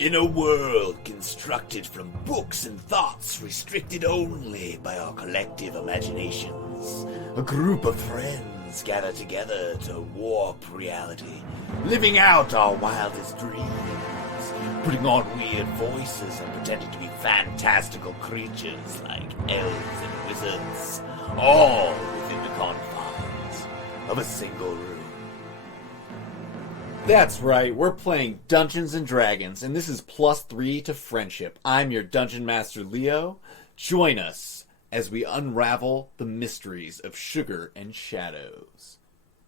In a world constructed from books and thoughts restricted only by our collective imaginations, a group of friends gather together to warp reality, living out our wildest dreams, putting on weird voices and pretending to be fantastical creatures like elves and wizards, all within the confines of a single room. That's right, we're playing Dungeons & Dragons, and this is +3 to friendship. I'm your Dungeon Master, Leo. Join us as we unravel the mysteries of sugar and shadows.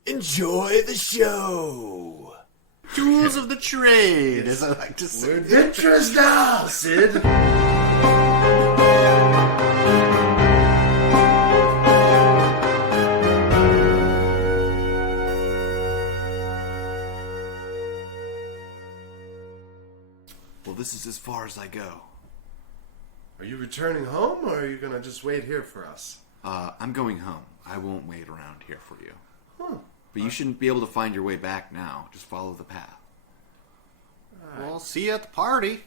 Enjoy the show! Tools of the trade, as I like to say. We're adventurous now, Sid! Well, this is as far as I go. Are you returning home, or are you going to just wait here for us? I'm going home. I won't wait around here for you. Huh. But you shouldn't be able to find your way back now. Just follow the path. Well, see you at the party.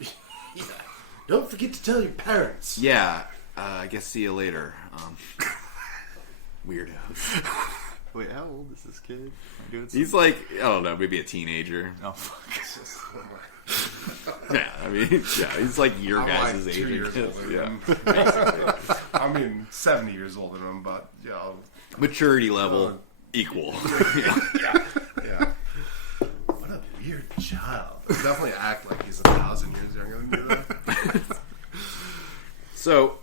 Yeah. Don't forget to tell your parents. Yeah, I guess see you later. Weirdos. Wait, how old is this kid? He's like, I don't know, maybe a teenager. Oh, fuck. Yeah, I mean, yeah, he's like your I'm guys' like age. 2 years older than Yeah. him. I mean, 70 years older than him, but, yeah. Maturity level equal. Yeah. What a weird child. He'll definitely act like he's 1,000 years younger than you, though. So,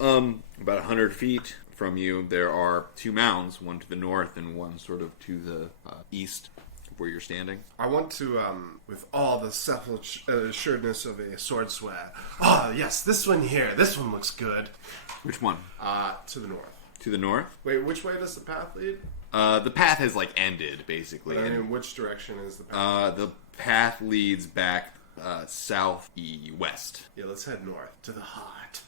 about 100 feet from you, there are two mounds, one to the north and one sort of to the east of where you're standing. I want to, with all the self-assuredness of a sword swear, yes, this one here, this one looks good. Which one? To the north. To the north? Wait, which way does the path lead? The path has, like, ended, basically. I mean, which direction is the path? The path leads back south-west. Yeah, let's head north, to the heart.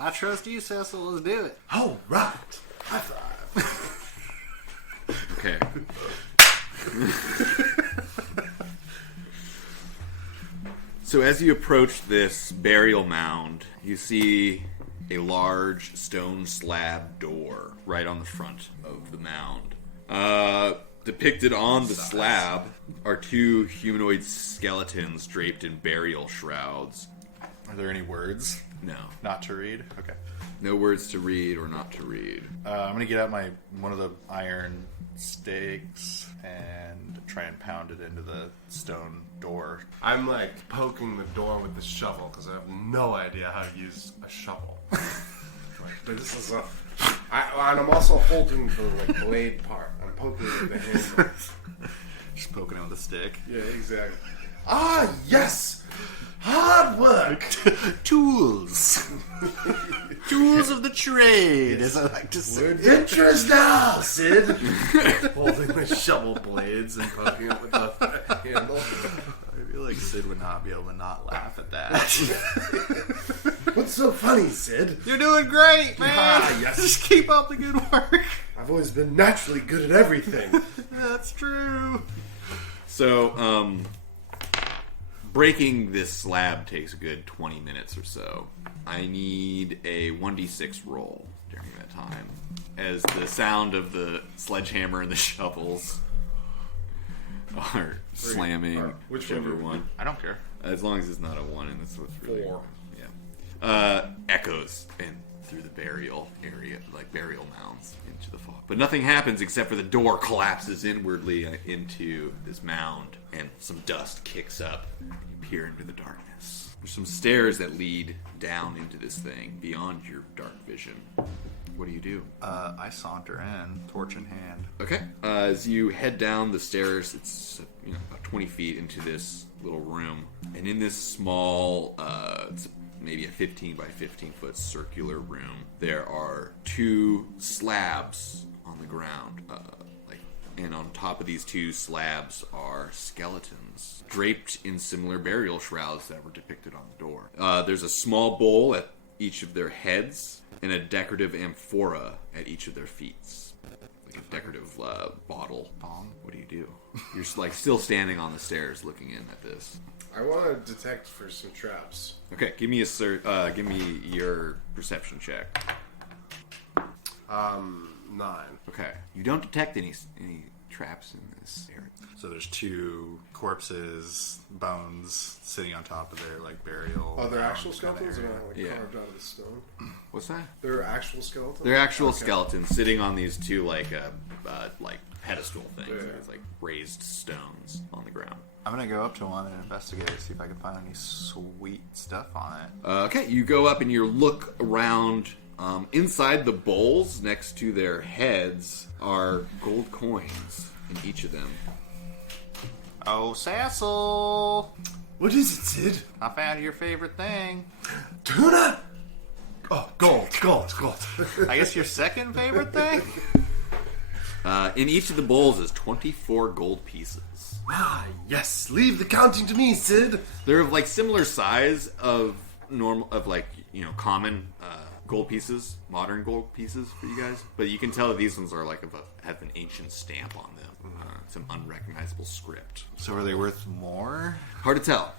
I trust you, Cecil. Let's do it. All right. High five. Okay. So as you approach this burial mound, you see a large stone slab door right on the front of the mound. Depicted on the slab are two humanoid skeletons draped in burial shrouds. Are there any words? No. Not to read? Okay. No words to read or not to read. I'm going to get out one of the iron stakes and try and pound it into the stone door. I'm like poking the door with the shovel because I have no idea how to use a shovel. But this is and I'm also holding the blade part. I'm poking it with the handle. Just poking it with a stick. Yeah, exactly. Ah, yes! Hard work! Tools! Tools of the trade, as I like to say. We're adventurous now, Sid! Holding the shovel blades and poking it with the handle. I feel like Sid would not be able to not laugh at that. What's so funny, Sid? You're doing great, man! Ah, yes. Just keep up the good work. I've always been naturally good at everything. That's true. So, breaking this slab takes a good 20 minutes or so. I need a 1d6 roll during that time, as the sound of the sledgehammer and the shovels are slamming. Whichever one. I don't care. As long as it's not a 1, and that's what's really... 4. Yeah. Echoes and through the burial area, like burial mounds, into the fog. But nothing happens except for the door collapses inwardly into this mound, and some dust kicks up. You peer into the darkness. There's some stairs that lead down into this thing, beyond your dark vision. What do you do? I saunter in, torch in hand. Okay. As you head down the stairs, it's about 20 feet into this little room, and in this small, it's maybe a 15 by 15 foot circular room, there are two slabs on the ground, and on top of these two slabs are skeletons draped in similar burial shrouds that were depicted on the door. There's a small bowl at each of their heads and a decorative amphora at each of their feet, like decorative bottle. What do you do? You're like still standing on the stairs looking in at this. I want to detect for some traps. Okay, give me your perception check. 9. Okay, you don't detect any traps in this area. So there's 2 corpses, bones sitting on top of their like burial. Oh, they're actual mounds kinda skeletons, or area. not like Yeah. carved out of the stone? What's that? They're actual skeletons. They're actual Okay. skeletons sitting on these 2 like pedestal things. Yeah. It's like raised stones on the ground. I'm gonna go up to one and investigate, see if I can find any sweet stuff on it. Okay, you go up and you look around. Inside the bowls next to their heads are gold coins in each of them. Oh, Sassel! What is it, Sid? I found your favorite thing. Tuna? Oh, gold. I guess your second favorite thing? In each of the bowls is 24 gold pieces. Ah, yes. Leave the counting to me, Sid. They're of like similar size of common gold pieces, modern gold pieces for you guys. But you can tell that these ones are like have an ancient stamp on them, some unrecognizable script. So are they worth more? Hard to tell,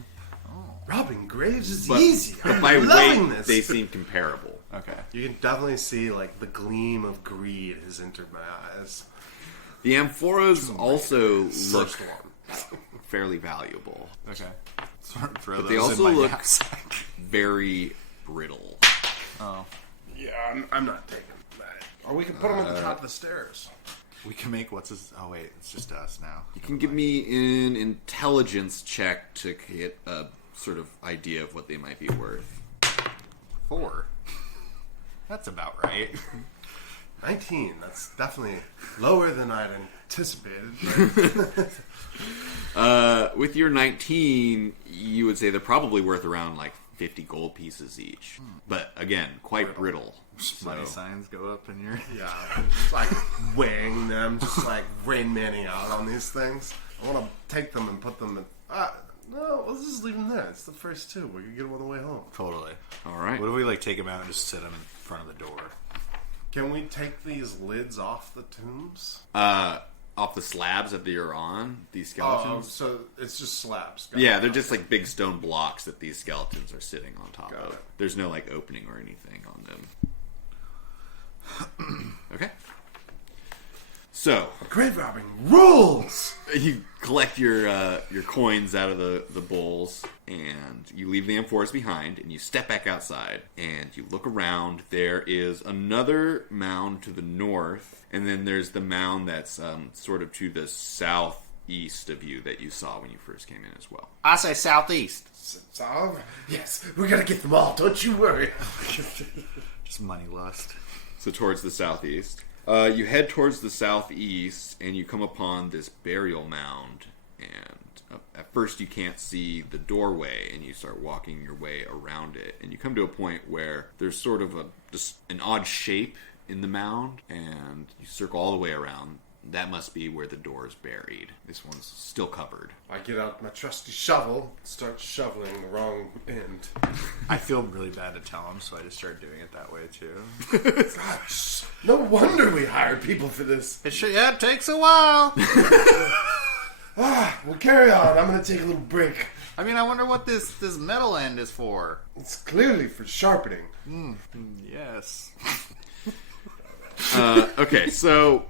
Robbing graves is but, easy. but I'm by loving weight this. they seem comparable. Okay. You can definitely see like the gleam of greed has entered my eyes. The amphoras also look First one. fairly valuable. Okay. Throw But those they also in my look knapsack. very brittle. Oh. Yeah, I'm not taking that. Or we can put them at the top of the stairs. We can make what's his... Oh, wait. It's just us now. You can give me an intelligence check to get a sort of idea of what they might be worth. 4. That's about right. 19. That's definitely lower than I'd anticipated. With your 19, you would say they're probably worth around like 50 gold pieces each. But again, quite brittle. Money So- signs go up in your... Yeah, I'm just like weighing them, just like Rain Manning out on these things. I want to take them and put them in. No, let's just leave them there. It's the first 2. We can get them on the way home. Totally. All right. What if we like take them out and just sit them in front of the door? Can we take these lids off the tombs? Off the slabs that you're on, these Oh, skeletons. so it's just slabs. Yeah, they're just like big stone blocks that these skeletons are sitting on top Got of. it. There's no like opening or anything on them. Okay. So Grave robbing rules. you collect your coins out of the bowls, and you leave the amphoras behind, and you step back outside, and you look around. There is another mound to the north, and then there's the mound that's sort of to the southeast of you that you saw when you first came in as well. I say southeast. Solve? Yes, we gotta get them all. Don't you worry. Just money lust. So towards the southeast. You head towards the southeast, and you come upon this burial mound. And at first you can't see the doorway, and you start walking your way around it. And you come to a point where there's sort of just an odd shape in the mound, and you circle all the way around. That must be where the door is buried. This one's still covered. I get out my trusty shovel, start shoveling the wrong end. I feel really bad to tell him, so I just start doing it that way too. Gosh, no wonder we hired people for this. It takes a while. Well, carry on. I'm gonna take a little break. I mean, I wonder what this metal end is for. It's clearly for sharpening. Yes. Okay, so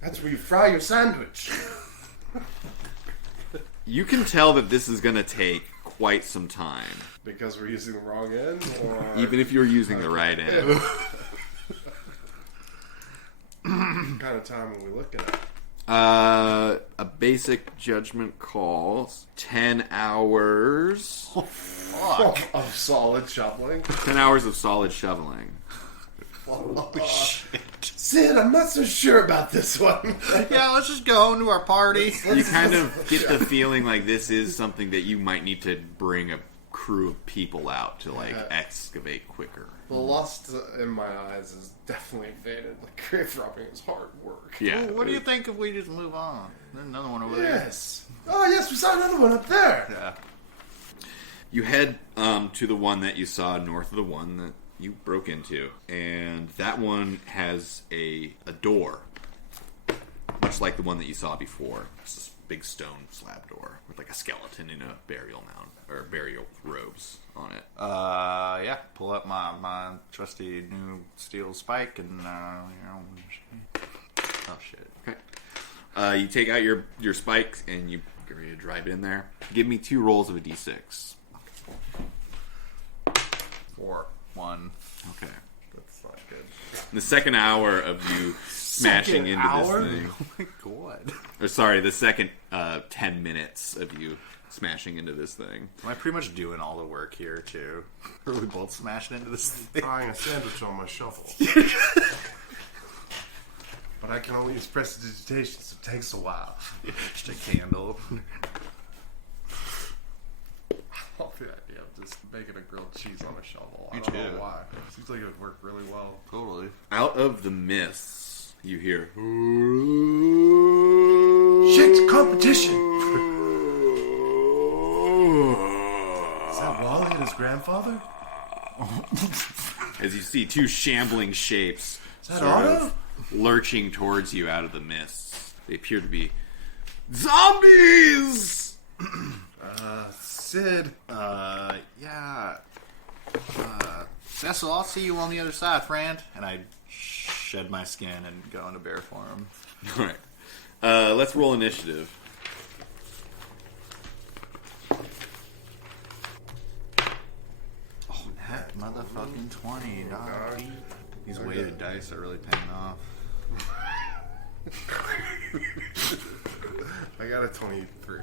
That's where you fry your sandwich. you can tell that this is going to take quite some time. Because we're using the wrong end? Or... Even if you're using the right end. What kind of time are we looking at? A basic judgment call, 10 hours. Of solid shoveling. 10 hours of solid shoveling. Sid, I'm not so sure about this one. Yeah, let's just go home to our party. You kind of get the feeling like this is something that you might need to bring a crew of people out to like excavate quicker. The lust in my eyes is definitely faded. Like, grave robbing is hard work. Yeah. What do you think if we just move on? There's another one over Yes. Oh, yes, we saw another one up there. there. Yeah. You head to the one that you saw north of the one that you broke into, and that one has a door. like the one that you saw before. It's this big stone slab door with like a skeleton in a burial mound or burial robes on it. Yeah. Pull up my trusty new steel spike and oh shit. Okay. You take out your spikes and you get ready to drive it in there. Give me 2 rolls of a d6. 4. 1. Okay. That's not good. The second hour of you smashing into hour? this thing. Oh my god. Or sorry, the second 10 minutes of you smashing into this thing. Am I pretty much doing all the work here too? Are we both smashing into this thing? Frying a sandwich on my shovel. But I can only use prestidigitation, so it takes a while. Just a candle. I love the idea of just making a grilled cheese on a shovel. I Me don't know too. why. It seems like it would work really well. Totally. Out of the mists, you hear... Shit, competition! Is that Wally and his grandfather? As you see 2 shambling shapes Is that sort Otto? of lurching towards you out of the mists. They appear to be zombies! Sid. Yeah. Cecil, I'll see you on the other side, friend. And I shed my skin and go into bear form. Alright. Let's roll initiative. Oh, that motherfucking 20, dog. These weighted dice are really paying off. I got a 23.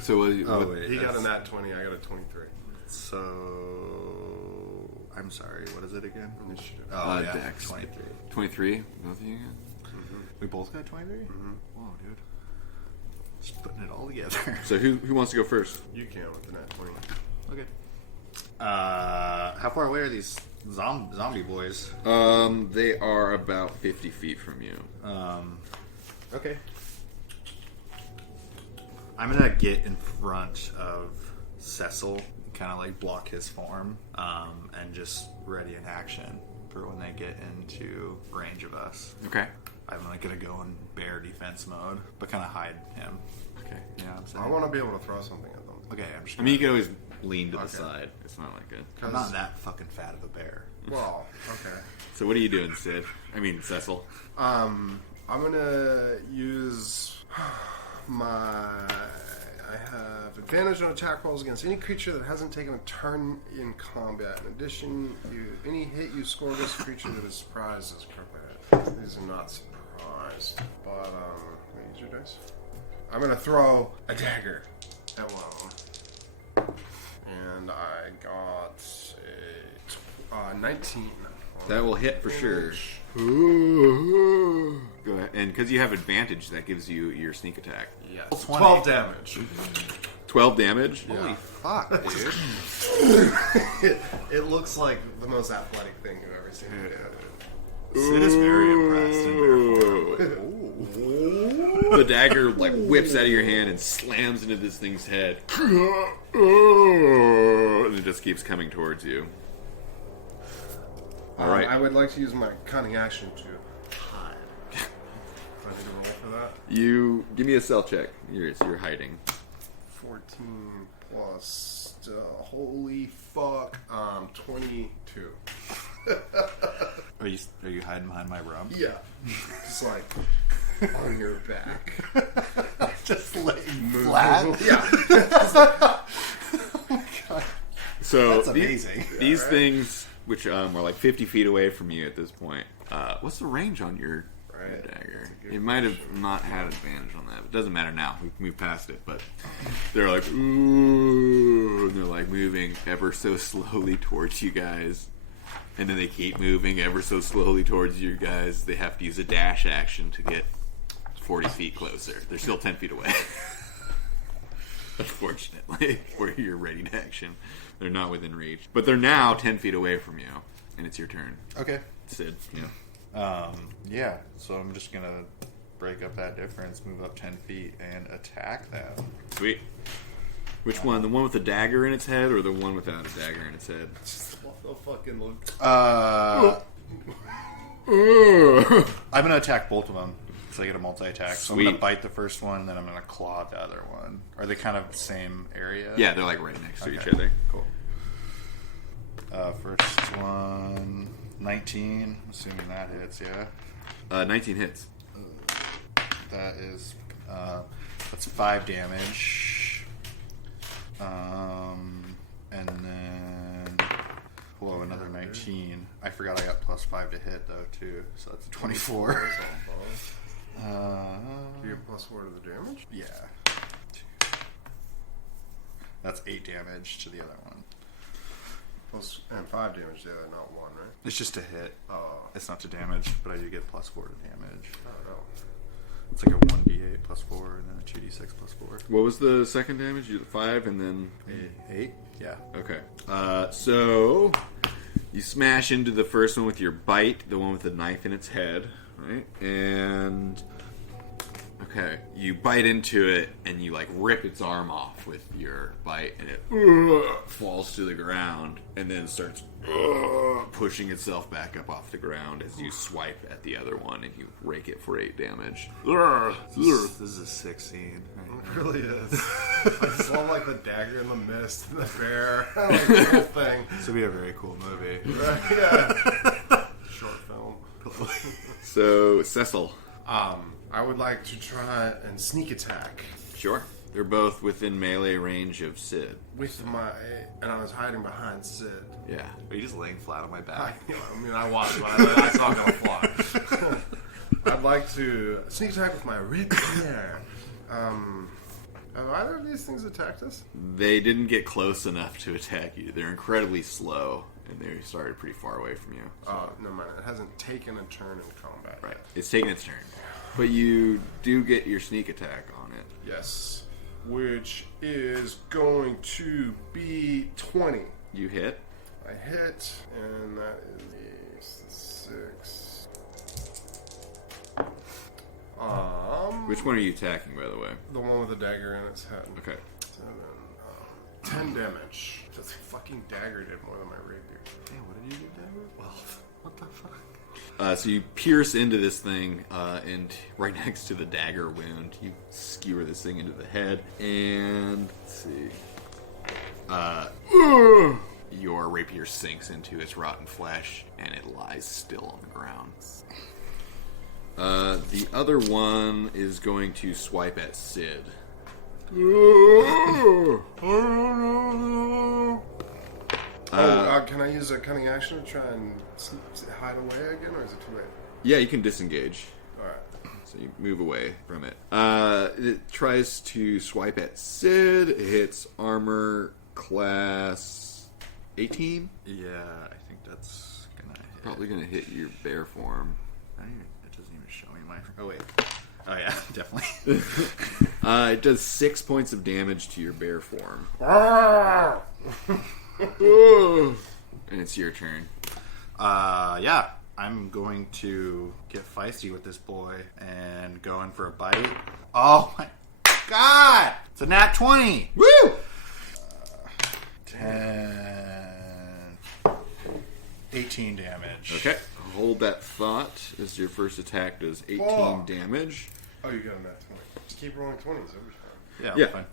So Wait, He got a that's- nat 20, I got a 23. So... I'm sorry, what is it again? Initiative. Oh, yeah, Dex. 23. 23? Both of you? We both got 23? Mm-hmm. Whoa, dude. Just putting it all together. So who wants to go first? You can with the nat 20. Okay. How far away are these zombie boys? They are about 50 feet from you. Okay. I'm gonna get in front of Cecil, kind of like block his form, and just ready in action for when they get into range of us. Okay. I'm like gonna go in bear defense mode, but kind of hide him. Okay. You know what I'm saying? I want to be able to throw something at them. Okay, I'm just I gonna... mean, you can always lean to the Okay. side. It's not like a... I'm not that fucking fat of a bear. Well, okay. So what are you doing, Sid? I mean, Cecil. I'm gonna use I have advantage on attack rolls against any creature that hasn't taken a turn in combat. In addition, any hit you score against a creature that is surprised is correctly. These are not surprised, but use your dice. I'm gonna throw a dagger at one of them, and I got a 19. That will hit for sure. Go ahead. And because you have advantage, that gives you your sneak attack. Yes. 20. 12 damage. 12 damage? Holy fuck, dude. It looks like the most athletic thing you've ever seen. Sid is very impressed and therefore... The dagger like whips out of your hand and slams into this thing's head. And it just keeps coming towards you. All right. I would like to use my cunning action to hide. Do I need to roll for that? You give me a stealth check. You're hiding. 14 plus, holy fuck, 22. Are you hiding behind my rump? Yeah. Just like on your back. Just laying flat? Yeah. So That's amazing. These things, which are like 50 feet away from you at this point. What's the range on your Right. dagger? It might have not had advantage on that. It doesn't matter now. We've moved past it. But they're like, ooh, and they're like moving ever so slowly towards you guys. And then they keep moving ever so slowly towards you guys. They have to use a dash action to get 40 feet closer. They're still 10 feet away. Unfortunately, where you're ready to action. They're not within reach. But they're now 10 feet away from you. And it's your turn. Okay. Sid, yeah. Yeah, so I'm just gonna break up that difference, move up 10 feet, and attack them. Sweet. Which one? The one with the dagger in its head or the one without a dagger in its head? What the fucking look? I'm gonna attack both of them. So I get a multi-attack. So Sweet. I'm going to bite the first one, and then I'm going to claw the other one. Are they kind of the same area? Yeah, they're like right next to each Okay, other. Cool. First one, 19. Assuming that hits, yeah. 19 hits. That is, that's 5 damage. And then, hello, another 19. I forgot I got +5 to hit, though, too. So that's a 24. Do you get +4 to the damage? Yeah. That's 8 damage to the other one. And 5 damage to the other, not 1, right? It's just a hit. Oh. It's not to damage, but I do get +4 to damage. Oh, no. It's like a 1d8 +4 and then a 2d6 +4. What was the second damage? You did 5 and then... 8? Yeah. Okay. So, you smash into the first one with your bite, the one with the knife in its head, right? And... Okay, you bite into it and you like rip its arm off with your bite, and it falls to the ground and then starts pushing itself back up off the ground as you swipe at the other one and you rake it for 8 damage. This is a sick scene. It really is. I just love like the dagger in the mist and the bear. I like the whole thing. This would be a very cool movie. Yeah. Short film. So, Cecil. I would like to try and sneak attack Sure. They're both within melee range of Sid. with my, and I was hiding behind Sid. Yeah. Are you just laying flat on my back? I was, but I saw him fly. I'd like to sneak attack with my rapier. Have either of these things attacked us? They didn't get close enough to attack you. They're incredibly slow, and they started pretty far away from you. Oh, never mind. It hasn't taken a turn in combat. Right. It's taking its turn. But you do get your sneak attack on it. Yes. Which is going to be 20. You hit. I hit, and that is 6. Which one are you attacking, by the way? The one with the dagger in its head. Okay. 7, 10 damage. This fucking dagger did more than my rapier. Hey, what did you do, David? Well, what the fuck? So you pierce into this thing, and right next to the dagger wound, you skewer this thing into the head, and let's see. Your rapier sinks into its rotten flesh, and it lies still on the ground. The other one is going to swipe at Sid. Can I use a cunning action to try and hide away again, or is it too late? Yeah, you can disengage. Alright. So you move away from it. It tries to swipe at Sid. It hits armor class 18. Yeah, I think that's gonna hit. Probably gonna hit your bear form. It doesn't even show me my... Oh, wait. Oh, yeah, definitely. It does 6 points of damage to your bear form. And it's your turn. Yeah. I'm going to get feisty with this boy and go in for a bite. Oh, my God! It's a nat 20! Woo! 10... 18 damage. Okay. Hold that thought as your first attack does 18 damage. Oh, you got a nat 20. Just keep rolling 20s every time. Yeah, Yeah.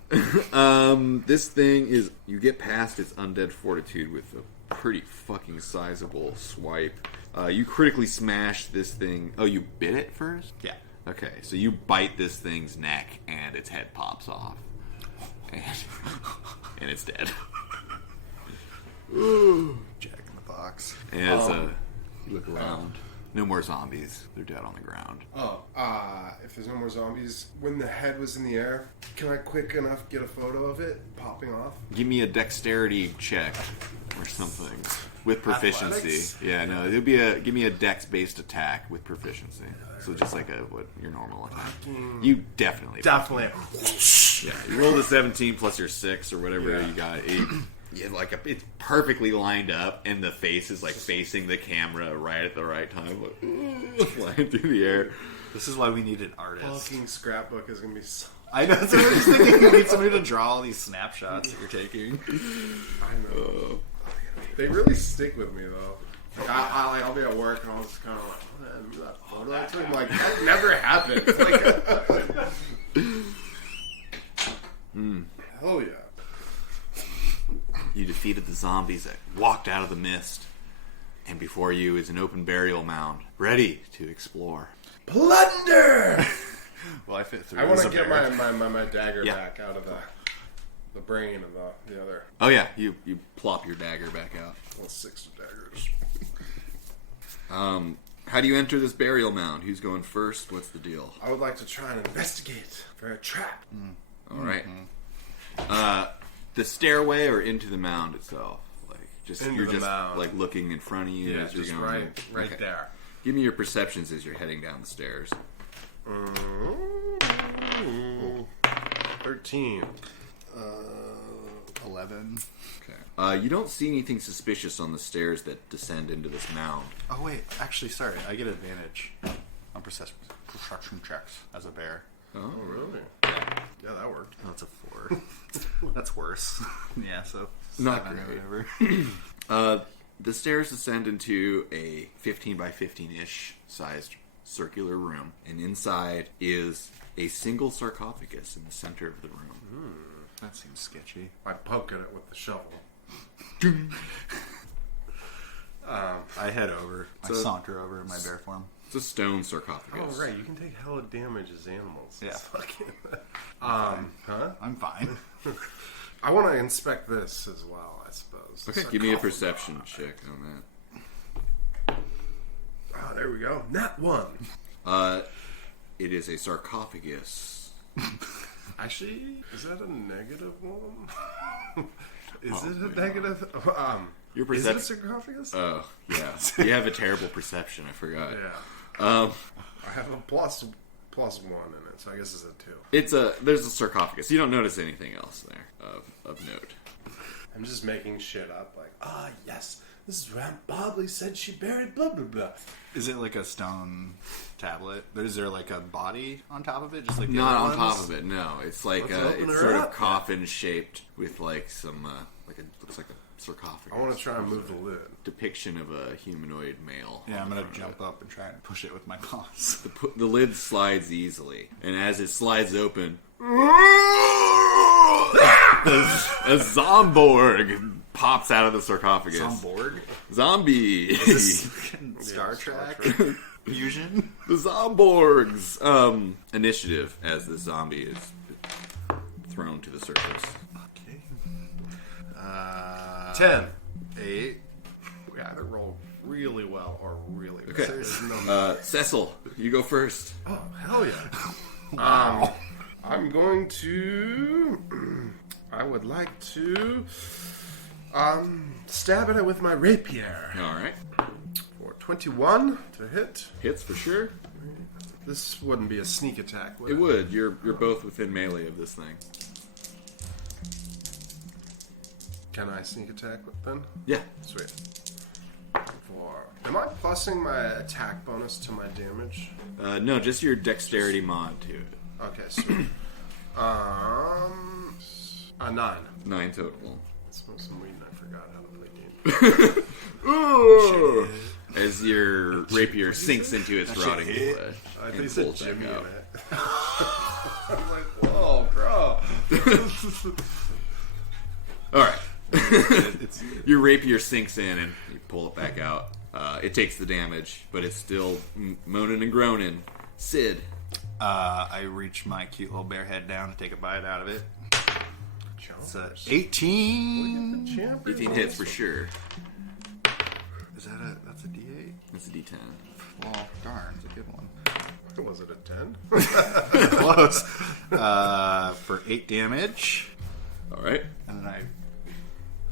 fine. This thing is... You get past its undead fortitude with a pretty fucking sizable swipe. You critically smash this thing... Oh, you bit it first? Yeah. Okay, so you bite this thing's neck and its head pops off. And it's dead. Jack in the box. And it's you look around. No more zombies. They're dead on the ground. If there's no more zombies, when the head was in the air, can I quick enough get a photo of it popping off? Give me a dexterity check or something with proficiency. Athletics? Yeah, no, give me a dex-based attack with proficiency. So just like what your normal attack. You definitely. Yeah, you rolled a 17 plus your 6 or whatever you got. Yeah, it's perfectly lined up, and the face is like facing the camera right at the right time, like, flying through the air. This is why we need an artist. Fucking scrapbook is gonna be so... I know, that's what I was thinking. You need somebody to draw all these snapshots that you're taking. I know. They really stick with me, though. I'll be at work and I'll just kind of like, oh, man, remember that photo I took? I'm like, that never happened. It's like, hell yeah. You defeated the zombies that walked out of the mist. And before you is an open burial mound, ready to explore. Plunder! Well, I fit through. I want as to a get bear. my dagger Yeah. back out of the brain of the other. Oh yeah, you plop your dagger back out. Well, 6 daggers. How do you enter this burial mound? Who's going first? What's the deal? I would like to try and investigate for a trap. All right. The stairway or into the mound itself? Like Into you're the just mound. like looking in front of you Yeah, as you're just going. right Okay. there. Give me your perceptions as you're heading down the stairs. 13. 11. Okay. You don't see anything suspicious on the stairs that descend into this mound. Oh wait, actually, sorry. I get advantage on perception checks as a bear. Oh, Really? Yeah, that worked. That's a 4. That's worse. Yeah, so Not 7 or great. whatever. The stairs descend into a 15 by 15-ish sized circular room, and inside is a single sarcophagus in the center of the room. That seems sketchy. I poke at it with the shovel. I head over. I So- saunter over in my bear form. It's a stone sarcophagus. Oh, right. You can take hella damage as animals. Yeah. It's fucking... huh? I'm fine. I want to inspect this as well, I suppose. Okay, give me a perception check on that. Oh, there we go. Nat 1. It is a sarcophagus. Actually, is that a negative one? Is it a negative? Your Is it a perception. sarcophagus? Oh, yeah. You have a terrible perception. I forgot. Yeah. I have a plus 1 in it, so I guess it's a 2. There's a sarcophagus. You don't notice anything else there of note. I'm just making shit up, like, yes, this is where Aunt Bobley said she buried blah, blah, blah. Is it like a stone tablet? Is there like a body on top of it? Just like the Not other on ones? top of it. No, it's like Let's open it's her sort up. of coffin shaped with like some looks like a sarcophagus. I want to try and move the lid. Depiction of a humanoid male. Yeah, I'm on the gonna front of jump up and try and push it with my paws. it. The lid slides easily, and as it slides open, a Zomborg pops out of the sarcophagus. On board? Zombie. Star Trek fusion? The Zomborg's initiative as the zombie is thrown to the surface. Okay. 10. 8. We either roll really well or really bad. Okay. There's no Cecil, you go first. Oh, hell yeah. I'm going to... I would like to... stab at it with my rapier. All right. For 21 to hit. Hits for sure. This wouldn't be a sneak attack, would It would. You're both within melee of this thing. Can I sneak attack with then? Yeah. Sweet. Am I plussing my attack bonus to my damage? No, just your dexterity mod to it. Okay, sweet. A 9. 9 total. Smoke some weed and I forgot how to play games. As your rapier sinks into its rotting flesh. I and think it said pulls back Jimmy in out. it. I was like, whoa, bro. All right. Your rapier sinks in and you pull it back out. It takes the damage, but it's still moaning and groaning. Sid. I reach my cute little bear head down to take a bite out of it. It's a Chompers. 18. Champ. 18 hits for sure. Is that that's a D8? That's a D10. Well, darn, it's a good one. Was it a 10? Close. For 8 damage. All right. And then I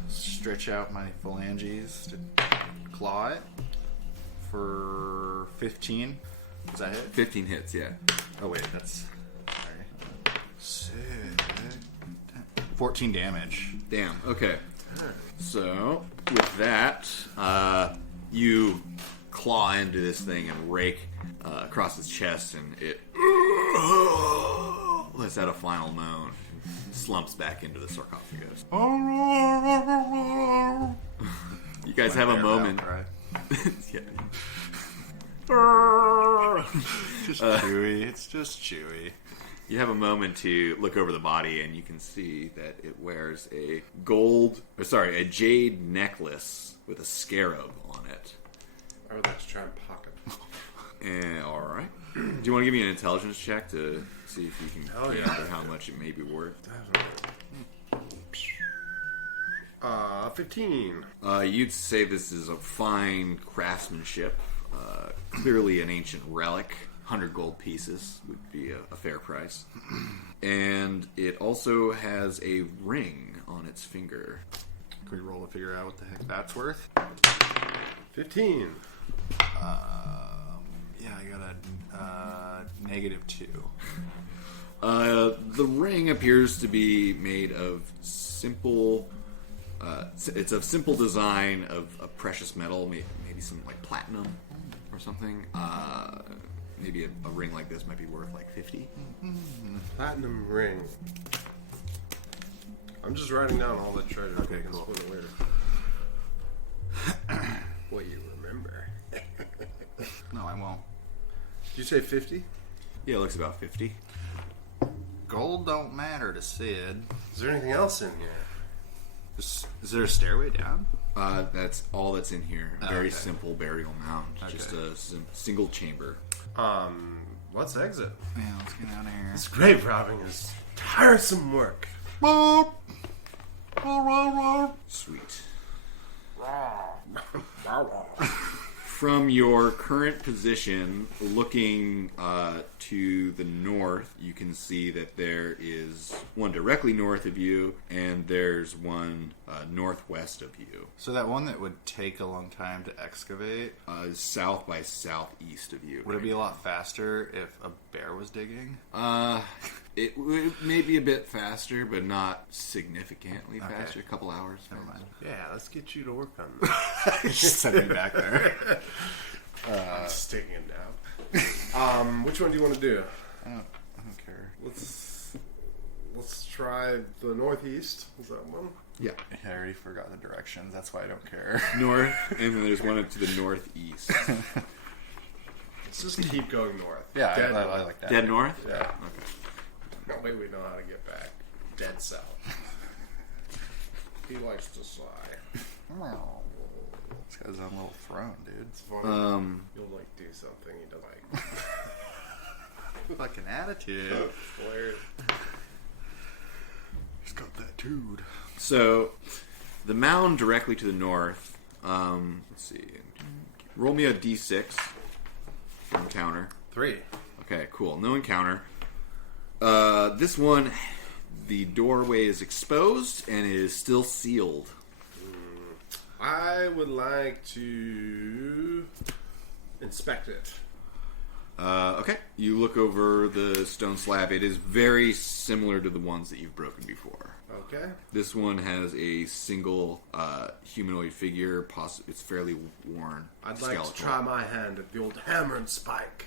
stretch out my phalanges to claw it for 15. Does that hit? 15 hits, yeah. Oh wait, that's sorry. 14 damage. Damn. Okay. So with that, you claw into this thing and rake across its chest, and it lets out a final moan. Slumps back into the sarcophagus. You guys have a moment. Yeah. Just chewy. It's just chewy. You have a moment to look over the body, and you can see that it wears a jade necklace with a scarab on it. I would like to try and pocket. And, all right. Do you want to give me an intelligence check to see if you can Oh, yeah. gather how much it may be worth? 15. You'd say this is a fine craftsmanship. Clearly an ancient relic. 100 gold pieces would be a fair price. And it also has a ring on its finger. Can we roll to figure out what the heck that's worth? 15. Yeah, I got a -2. The ring appears to be made of simple... it's a simple design of a precious metal, maybe some like platinum or something. Maybe a ring like this might be worth like 50. Platinum ring. I'm just writing down all the treasure. Okay, cool. Split it later. What you remember? No, I won't. Did you say 50? Yeah, it looks about 50. Gold don't matter to Sid. Is there anything else in here? Is there a stairway down? That's all that's in here. Very Okay. simple burial mound. Okay. Just a single chamber. Let's exit. Yeah, let's get out of here. This grave robbing is tiresome work. Sweet. From your current position, looking to the north, you can see that there is one directly north of you, and there's one northwest of you. So that one that would take a long time to excavate, Is south by southeast of you. would it be a lot faster if a bear was digging? It may be a bit faster, but not significantly faster. A couple hours. Never mind. Yeah, let's get you to work on this. Just send me back there. I'm just taking a nap. Which one do you want to do? I don't care. Let's try the northeast. Is that one? Yeah. I already forgot the directions. That's why I don't care. North, and then there's one to the northeast. Let's just keep going north. Yeah, Dead I north. like that. Dead north? Yeah. Okay. No way we know how to get back. Dead south. He likes to sigh. This guy's on a little throne, dude. It's funny. You'll like do something he doesn't like. Fucking attitude. Hilarious. He's got that dude. So, the mound directly to the north, let's see. Roll me a d6. Encounter. 3. Okay, cool. No encounter. This one, the doorway is exposed and it is still sealed. I would like to inspect it. Okay, you look over the stone slab. It is very similar to the ones that you've broken before. Okay. This one has a single humanoid figure. It's fairly worn. I'd like to try my hand at the old hammer and spike.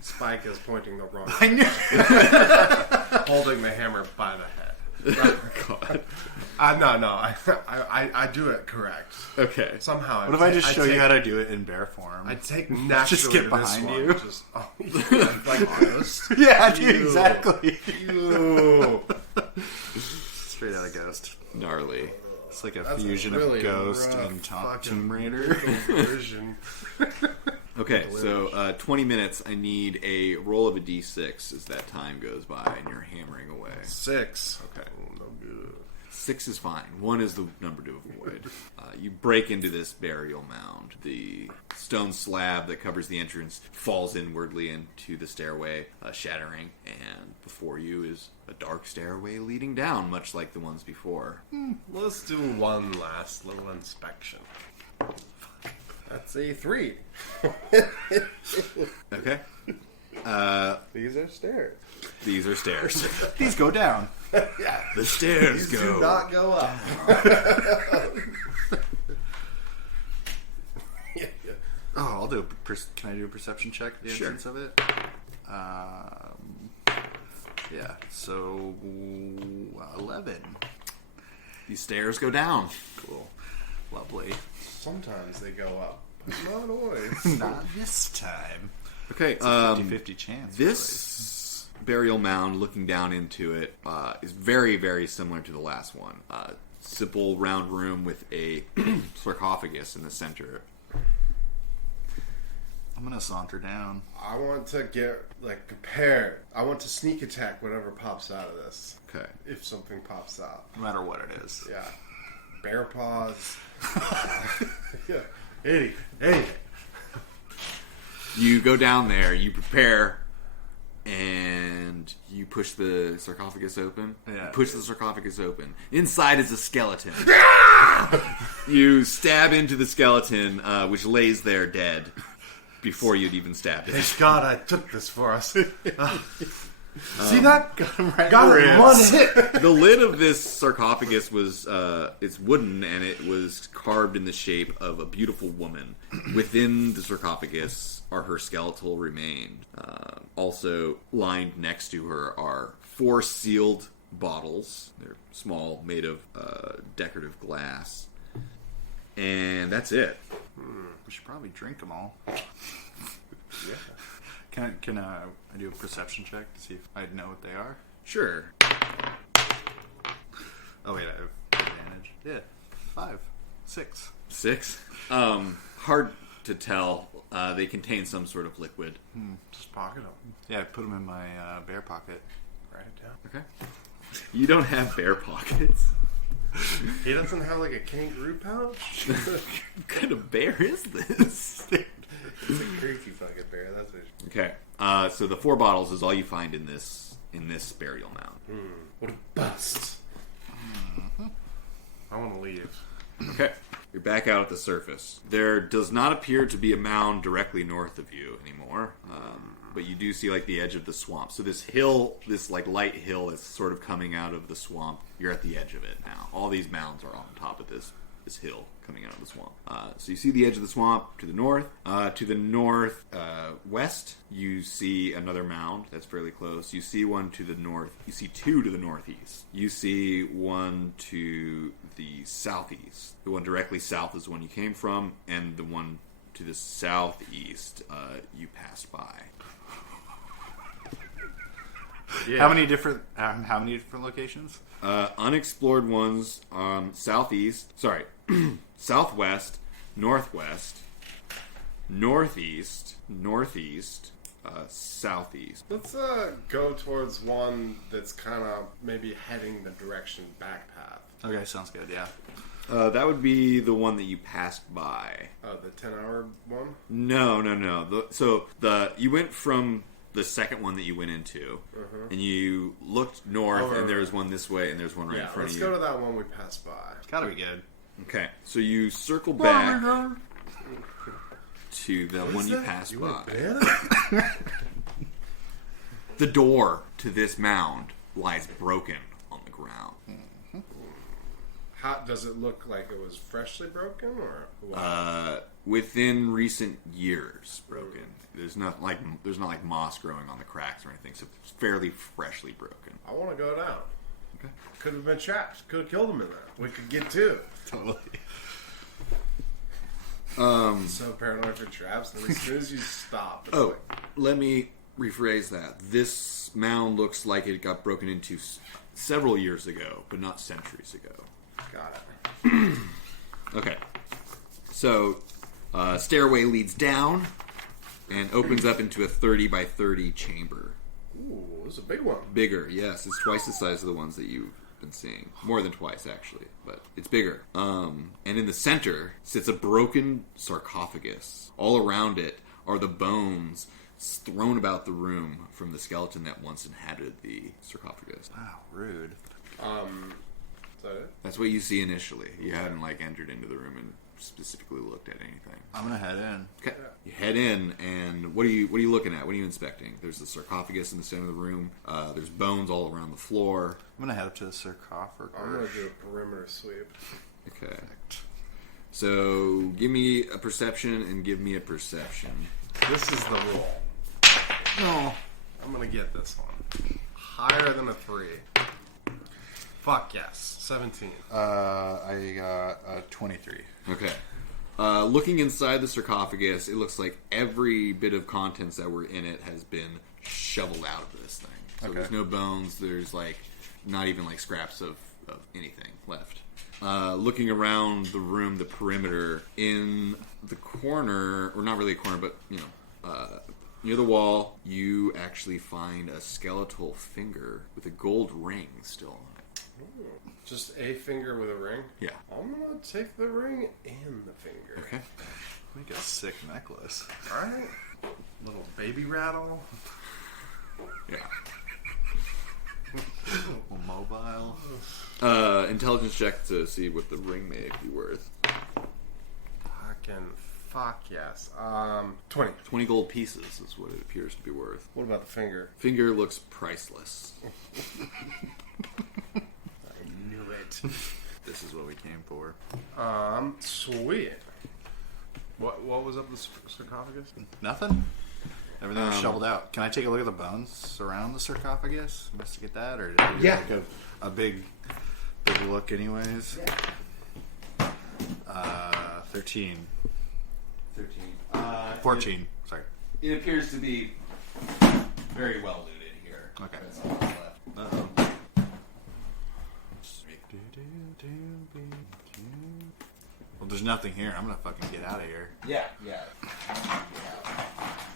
Spike is pointing the wrong way. I knew. Holding the hammer by the head. God. No. I do it correct. Okay. Somehow. What if I just show you how to do it in bear form? I take naturally Just get to behind this you. one. Just, like honest. Yeah, dude, Ew. exactly. Ew. Straight out of Ghost. Gnarly. It's like a That's fusion really of Ghost rough and fucking Tomb Raider. version. Okay, so 20 minutes. I need a roll of a d6 as that time goes by and you're hammering away. 6. Okay. Oh, no good. 6 is fine. 1 is the number to avoid. You break into this burial mound. The stone slab that covers the entrance falls inwardly into the stairway, shattering. And before you is a dark stairway leading down, much like the ones before. Let's do one last little inspection. That's a 3. Okay. These are stairs. These are stairs. These go down. Yeah. The stairs These go. do not go up. Oh, I'll do a can I do a perception check at the Sure. entrance of it? Yeah, so 11. These stairs go down. Cool. Lovely. Sometimes they go up, but not always. Not this time. Okay, It's a 50-50 chance. this burial mound, looking down into it, is very, very similar to the last one. Simple round room with a sarcophagus in the center. I'm gonna saunter down. I want to get prepared. I want to sneak attack whatever pops out of this. Okay. If something pops out. No matter what it is. Yeah. Bear paws. Yeah. Hey. You go down there, you prepare, and you push the sarcophagus open. Yeah. You push the sarcophagus open. Inside is a skeleton. You stab into the skeleton, which lays there dead before you'd even stabbed it. Thank God I took this for us. See that? Got him right Got in it the in one ribs. hit. The lid of this sarcophagus was it's wooden, and it was carved in the shape of a beautiful woman. Within the sarcophagus are her skeletal remains. Also lined next to her are 4 sealed bottles. They're small, made of decorative glass. And that's it. We should probably drink them all. Yeah. Can I do a perception check to see if I know what they are? Sure. Oh wait, I have advantage. Yeah, 5, 6. 6. Hard to tell. They contain some sort of liquid. Just pocket them. Yeah, I put them in my bear pocket. Write it down. Okay. You don't have bear pockets. He doesn't have a kangaroo pouch? What kind of bear is this? It's a creaky fucking bear, that's what Okay. So the 4 bottles is all you find in this burial mound. What a bust. I want to leave. Okay. You're back out at the surface. There does not appear to be a mound directly north of you anymore, but you do see the edge of the swamp. So this hill, this light hill, is sort of coming out of the swamp. You're at the edge of it now. All these mounds are on top of this hill coming out of the swamp. So you see the edge of the swamp to the north. To the north west, you see another mound that's fairly close. You see one to the north. You see 2 to the northeast. You see one to the southeast. The one directly south is the one you came from, and the one to the southeast you passed by. Yeah. How many different locations? Unexplored ones southwest, northwest, northeast, southeast. Let's go towards one that's kind of maybe heading the direction back path. Okay, sounds good. Yeah. That would be the one that you passed by. Oh, the 10-hour one? No. You went from the second one that you went into, and you looked north, and there was one this way, and there's one right in front of you. Let's go to that one we passed by. Gotta be good. Okay, so you circle back to the one you passed by. The door to this mound lies broken on the ground. How does it look like it was freshly broken, or what? Within recent years, broken. There's not like moss growing on the cracks or anything, so it's fairly freshly broken. I want to go down. Okay. Could have been traps. Could have killed him in there. We could get 2. Totally. So paranoid for traps, and as soon as you stop, it's Let me rephrase that. This mound looks like it got broken into several years ago, but not centuries ago. got it. Okay. So, stairway leads down and opens up into a 30 by 30 chamber. Ooh, this is a big one. Bigger, yes. It's twice the size of the ones that you've been seeing. More than twice, actually, but it's bigger. And in the center sits a broken sarcophagus. All around it are the bones thrown about the room from the skeleton that once inhabited the sarcophagus. Wow, rude. Is that it? That's what you see initially. You hadn't entered into the room and specifically looked at anything. I'm gonna head in. Okay. You head in, and what are you looking at? What are you inspecting? There's the sarcophagus in the center of the room. There's bones all around the floor. I'm gonna head up to the sarcophagus. I'm gonna do a perimeter sweep. Okay. So give me a perception and give me a perception. This is the roll. No. I'm gonna get this one. Higher than a 3. Fuck yes. 17. I got 23. Okay. Looking inside the sarcophagus, it looks like every bit of contents that were in it has been shoveled out of this thing. So there's no bones. There's like not even like scraps of anything left. Looking around the room, the perimeter, in the corner, or not really a corner, but near the wall, you actually find a skeletal finger with a gold ring still on it. Ooh. Just a finger with a ring? Yeah. I'm gonna take the ring and the finger. Okay. Make a sick necklace. Alright. Little baby rattle. Yeah. Mobile. Intelligence check to see what the ring may be worth. Fuck yes. 20. 20 gold pieces is what it appears to be worth. What about the finger? Finger looks priceless. I knew it. This is what we came for. Sweet. What was up the sarcophagus? Nothing? Everything was shoveled out. Can I take a look at the bones around the sarcophagus? Investigate that? Or did Yeah. Like a big look anyways? Yeah. 13. 13. 14. Sorry. It appears to be very well looted here. Okay. That's all that's left. Uh-oh. Well, there's nothing here. I'm gonna fucking get out of here. Yeah.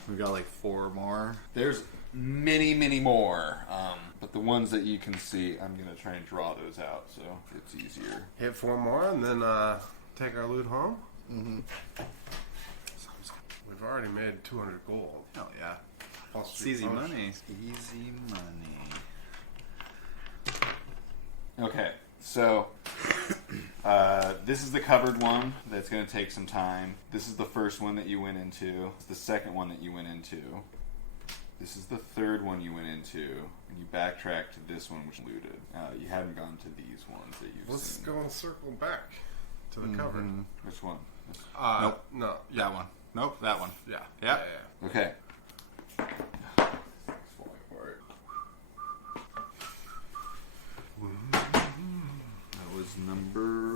We got like 4 more. There's many more. But the ones that you can see, I'm going to try and draw those out so it's easier. Hit 4 more and then take our loot home? Mm-hmm. We've already made 200 gold. Hell yeah. Plus It's easy potions. money. Easy money. Okay, so this is the covered one that's going to take some time. This is the first one that you went into. It's the second one that you went into. This is the third one you went into. And you backtrack to this one, which looted. You haven't gone to these ones that you've Let's seen. go and circle back to the cover. Which one? Nope. No. That one. Nope, that one. Yeah. Yeah. Okay. That was number...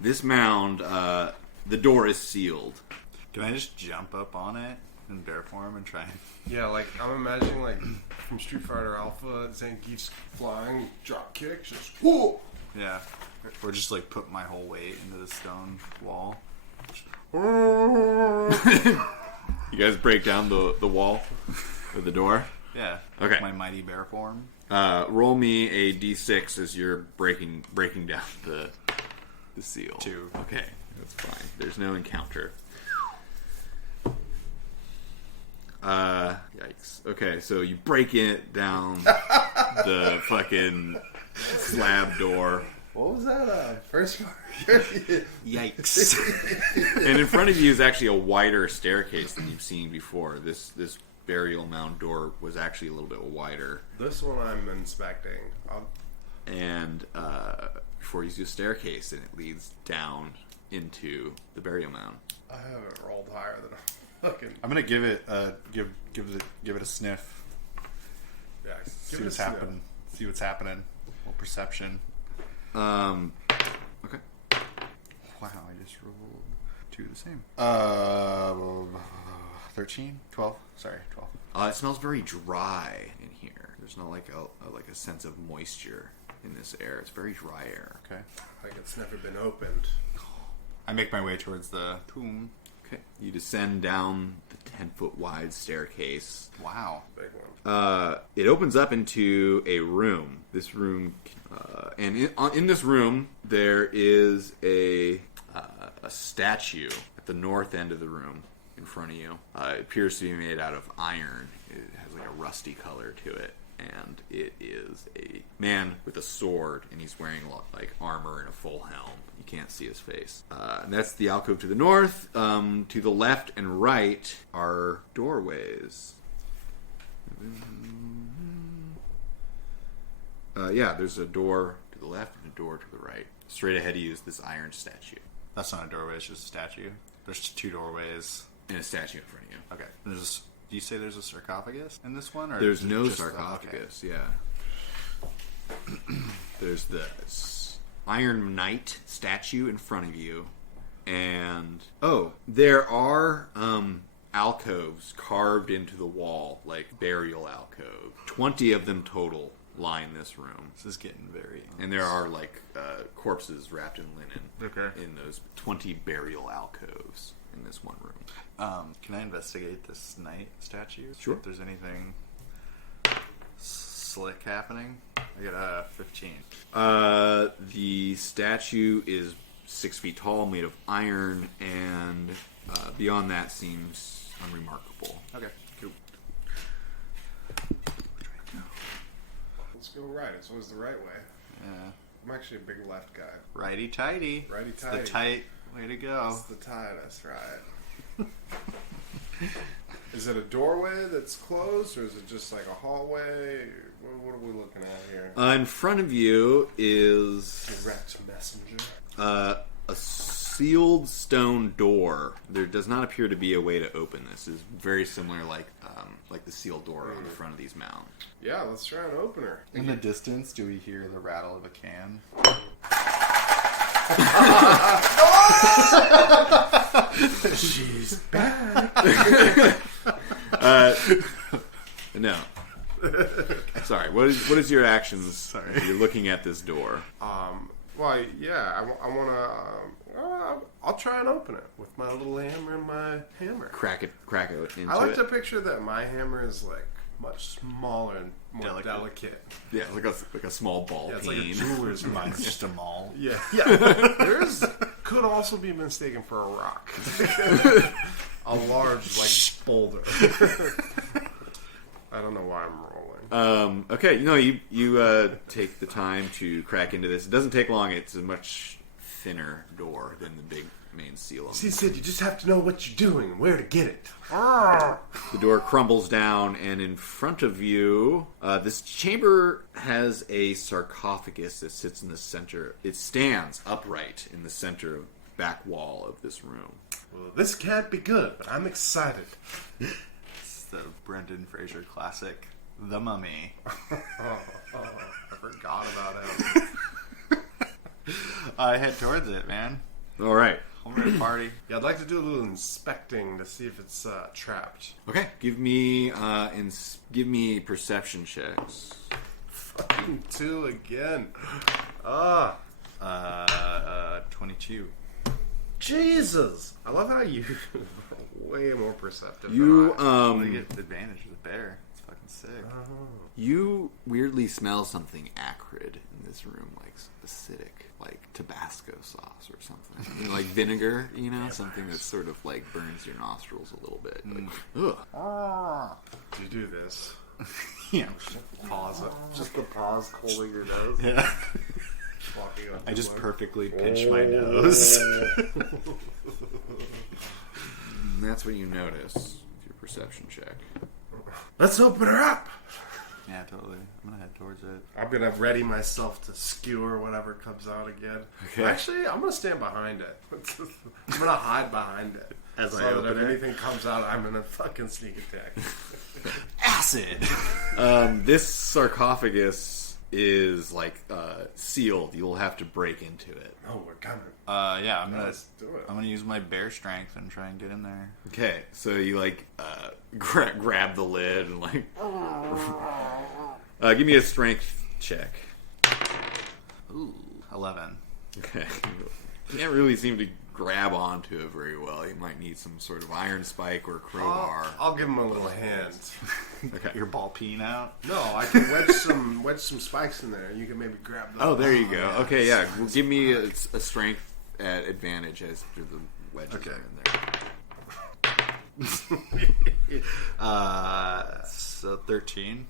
This mound, the door is sealed. Can I just jump up on it in bear form and try and... Yeah, like, I'm imagining, like, from Street Fighter Alpha, Zangief's flying, drop kick, just, whoa! Yeah. Or just like put my whole weight into the stone wall. You guys break down the wall or the door? Yeah. Okay. My mighty bear form. Roll me a d6 as you're breaking down the seal. 2. Okay, that's fine. There's no encounter. Yikes. Okay, so you break it down the fucking slab door. What was that, first part? Yikes. And in front of you is actually a wider staircase than you've seen before. This burial mound door was actually a little bit wider. This one I'm inspecting. And before you see a staircase, and it leads down into the burial mound. I haven't rolled higher than a fucking... I'm gonna give it give it a sniff. Yeah, See what's happening. See what's happening. Well, perception. Okay. Wow, I just rolled 2 the same. 13? 12? Sorry, 12. It smells very dry in here. There's not like a sense of moisture in this air. It's very dry air. Okay. Like it's never been opened. I make my way towards the tomb. Okay. You descend down the 10-foot wide staircase. Wow. Big one. It opens up into a room. This room, and in this room there is a statue at the north end of the room in front of you. It appears to be made out of iron. It has like a rusty color to it, and it is a man with a sword, and he's wearing like armor and a full helm. You can't see his face. And that's the alcove to the north. To the left and right are doorways. There's a door to the left and a door to the right. Straight ahead of you is this iron statue. That's not a doorway, it's just a statue. There's 2 doorways. And a statue in front of you. Okay. Do you say there's a sarcophagus in this one? Or There's is it no just sarcophagus, yeah. There's the Iron Knight statue in front of you. And, there are alcoves carved into the wall, like burial alcove. 20 of them total line this room. This is getting very... And there are, like, corpses wrapped in linen Okay. in those 20 burial alcoves in this one room. Can I investigate this knight statue? Sure. If there's anything slick happening? I got a 15. The statue is 6 feet tall, made of iron, and beyond that seems unremarkable. Okay, cool. Let's go right. It's always the right way. Yeah. I'm actually a big left guy. Righty-tighty. Righty-tighty. It's the tight way to go. It's the tightest, right? Is it a doorway that's closed, or is it just like a hallway? What are we looking at here? In front of you is Direct messenger. a sealed stone door. There does not appear to be a way to open this. It's very similar, like the sealed door on the front of these mounds. Yeah, let's try and open her. In the distance, do we hear the rattle of a can? She's back. No. Sorry. What is your actions? Sorry. You're looking at this door. Well, yeah, I want to. I'll try and open it with my little hammer and my hammer. Crack it into I like it. to picture that my hammer is like much smaller and more delicate. Yeah, like a small ball Yeah, it's like a peen. jeweler's Mine's just a mall. Yeah. There's could also be mistaken for a rock. A large, like, boulder. I don't know why I'm rolling. Okay, you take the time to crack into this. It doesn't take long. It's a much thinner door than the big main seal. See, Sid, you just have to know what you're doing and where to get it. The door crumbles down, and in front of you, this chamber has a sarcophagus that sits in the center. It stands upright in the center of back wall of this room. Well, this can't be good, but I'm excited. It's the Brendan Fraser classic, The Mummy. I forgot about it. I head towards it, man. All right. Over to the party. Yeah, I'd like to do a little inspecting to see if it's trapped. Okay. Give me perception checks. Fucking 2 again. 22. Jesus! I love how you are way more perceptive You than I. I get the advantage of the bear. It's fucking sick. You weirdly smell something acrid in this room, like acidic, like Tabasco sauce or something. Like vinegar, something that sort of like burns your nostrils a little bit. Like, ugh. You do this. Yeah. Pause it. Just the pause holding your nose. Yeah. Walking up I to just work. perfectly pinch my nose. And that's what you notice with your perception check. Let's open her up! Yeah, totally. I'm gonna head towards it. I'm gonna ready myself to skewer whatever comes out again. Okay. Actually, I'm gonna stand behind it. I'm gonna hide behind it. As so I that open if it? anything comes out, I'm gonna fucking sneak attack. Acid! This sarcophagus is like sealed. You'll have to break into it. Oh, we're coming. Yeah, I'm Let's do it. gonna use my bear strength and try and get in there. Okay, so you like grab the lid and like give me a strength check. Ooh, 11. Okay, you can't really seem to grab onto it very well. You might need some sort of iron spike or crowbar. I'll give him a little hand. Okay. Your ball peen out? No, I can wedge some spikes in there, and you can maybe grab them. Oh, there you go. Okay, yeah. Well, give me a strength at advantage as to the wedges are in there. So 13.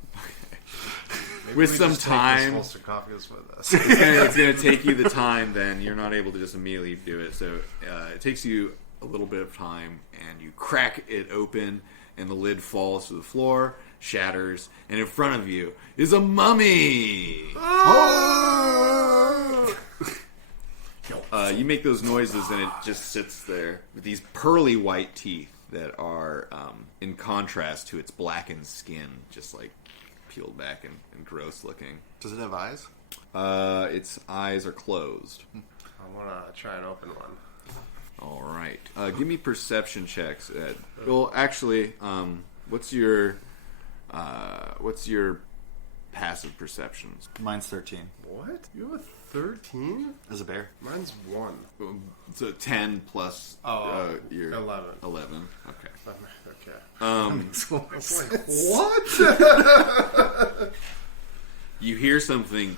Maybe With we some just take time. this whole sarcophagus with us. It's going to take you the time. Then you're not able to just immediately do it. So it takes you a little bit of time, and you crack it open, and the lid falls to the floor, shatters, and in front of you is a mummy. You make those noises, and it just sits there with these pearly white teeth that are in contrast to its blackened skin, just like peeled back and gross looking. Does it have eyes? Its eyes are closed. I want to try and open one. All right. Give me perception checks. Well, actually, what's your passive perceptions? Mine's 13. What? You have a 13? As a bear? Mine's 1. So 10 plus your 11. 11. Okay. Okay. Um, What? You hear something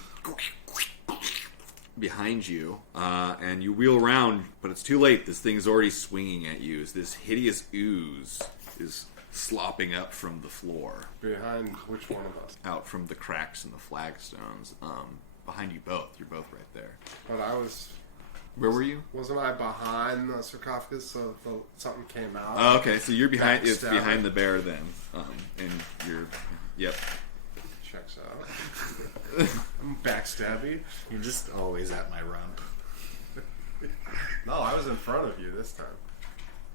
behind you, and you wheel around, but it's too late. This thing's already swinging at you as this hideous ooze is slopping up from the floor. Behind which one of us? Out from the cracks in the flagstones. Behind you both. You're both right there. But I was... Where were you? Wasn't I behind the sarcophagus so something came out? Oh, okay, so you're behind. It's Backstabber. behind the bear then, and you're. Yep. Checks out. I'm backstabby. You're just always at my rump. No, I was in front of you this time.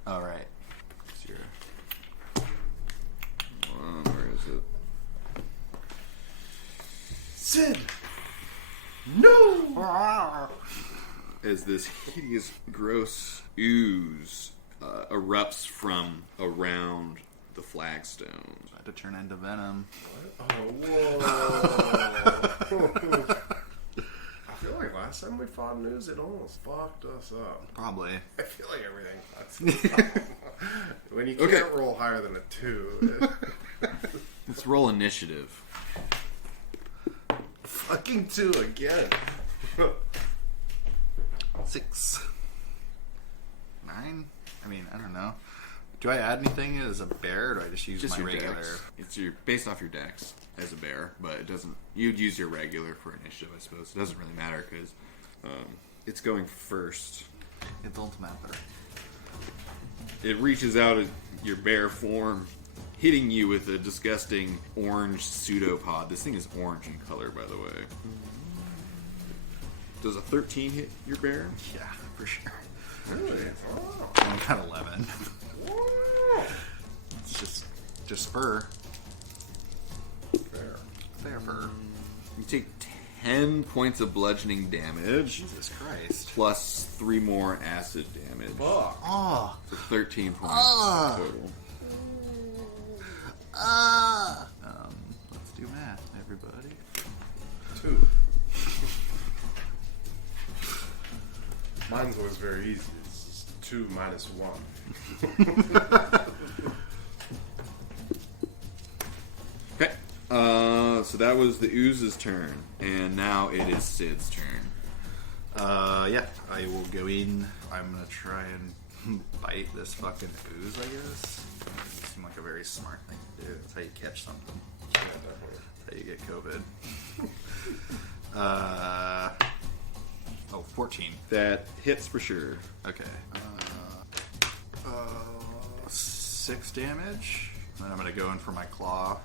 All right. It's your. Where is it? Sid! No! As this hideous, gross ooze erupts from around the flagstones. Tried to turn into venom. Oh, whoa. I feel like last time we fought news, it almost fucked us up. Probably. I feel like everything fucks us up. When you can't roll higher than a 2. Let's roll initiative. Fucking 2 again. 6. 9? I mean, I don't know. Do I add anything as a bear, or do I just use Just my your regular? dex. It's your based off your dex as a bear, but it doesn't. You'd use your regular for initiative, I suppose. It doesn't really matter because it's going first. It don't matter. It reaches out at your bear form, hitting you with a disgusting orange pseudopod. This thing is orange in color, by the way. Does a 13 hit your bear? Yeah, for sure. Really? Oh. I got 11. Whoa. It's just fur. Fair. Fair fur. You take 10 points of bludgeoning damage, Jesus Christ. plus 3 more acid damage. Fuck. Oh. So 13 points total. Let's do math, everybody. 2. Mine's always very easy. It's 2 minus 1. Okay. So that was the ooze's turn, and now it is Sid's turn. Yeah, I will go in. I'm gonna try and bite this fucking ooze, I guess. It seems like a very smart thing to do. That's how you catch something. Yeah, definitely. That's how you get COVID. 14. That hits for sure. Okay. 6 damage. Then I'm gonna go in for my claw.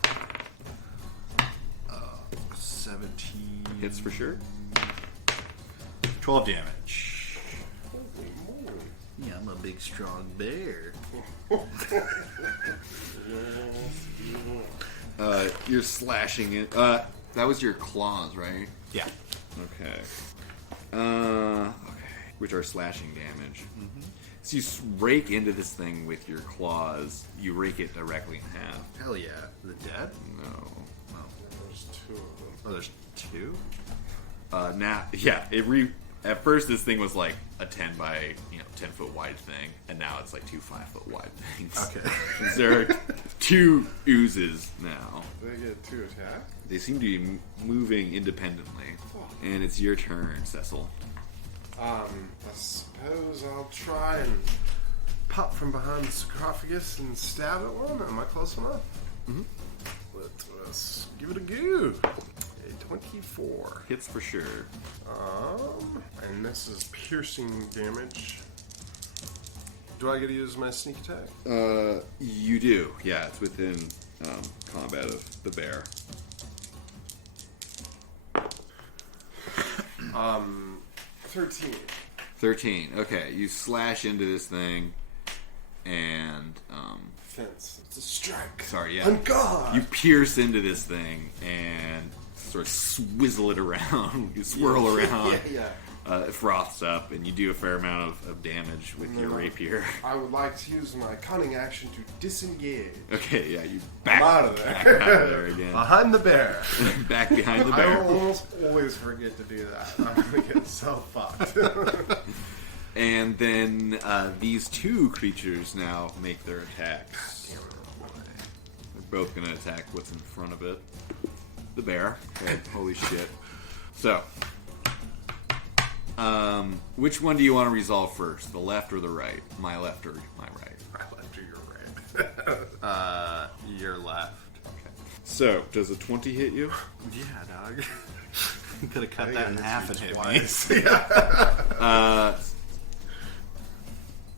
17. Hits for sure. 12 damage. Yeah, I'm a big, strong bear. You're slashing it. That was your claws, right? Yeah. Okay. Okay. Which are slashing damage. Mm-hmm. So you rake into this thing with your claws. You rake it directly in half. Hell yeah. Is it dead? No. There's 2 of them. Oh, there's 2? Now, yeah. At first, this thing was like a 10 by 10 foot wide thing, and now it's like 2 5-foot wide things. Okay. There are 2 oozes now. Do they get 2 attack? They seem to be moving independently, and it's your turn, Cecil. I suppose I'll try and pop from behind the sarcophagus and stab at one. Am I close enough? Mm-hmm. Let's give it a go. A 24. Hits for sure. And this is piercing damage. Do I get to use my sneak attack? You do. Yeah, it's within combat of the bear. 13. 13. Okay, you slash into this thing, and Fence. It's a strike. sorry, yeah, On God. you pierce into this thing and sort of swizzle it around. You swirl around. Yeah. It froths up, and you do a fair amount of damage with your rapier. I would like to use my cunning action to disengage. Okay, yeah, you back I'm out of there. back out of there again. Behind the bear. Back behind the I bear. almost always forget to do that. I'm gonna get so fucked. And then these two creatures now make their attacks. They're both going to attack what's in front of it. The bear. Okay, holy shit. So, which one do you want to resolve first? The left or the right? My left or my right? My left or your right? Your left. So, does a 20 hit you? Yeah, dog. You could have cut I that think in it half hits and me hit me. twice. Yeah.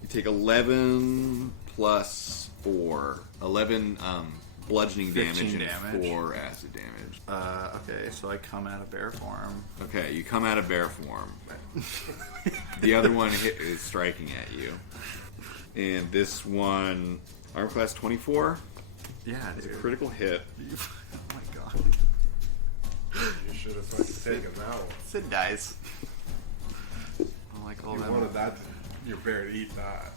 You take 11 plus 4. 11 bludgeoning 15 damage and damage. 4 acid damage. Okay, so I come out of bear form. Okay, you come out of bear form. The other one is striking at you. And this one, armor class 24, Yeah, is a dude. critical hit. Oh my god. You should have fucking taken that one. Sid dies. I don't like all You them. wanted that, your bear to eat that.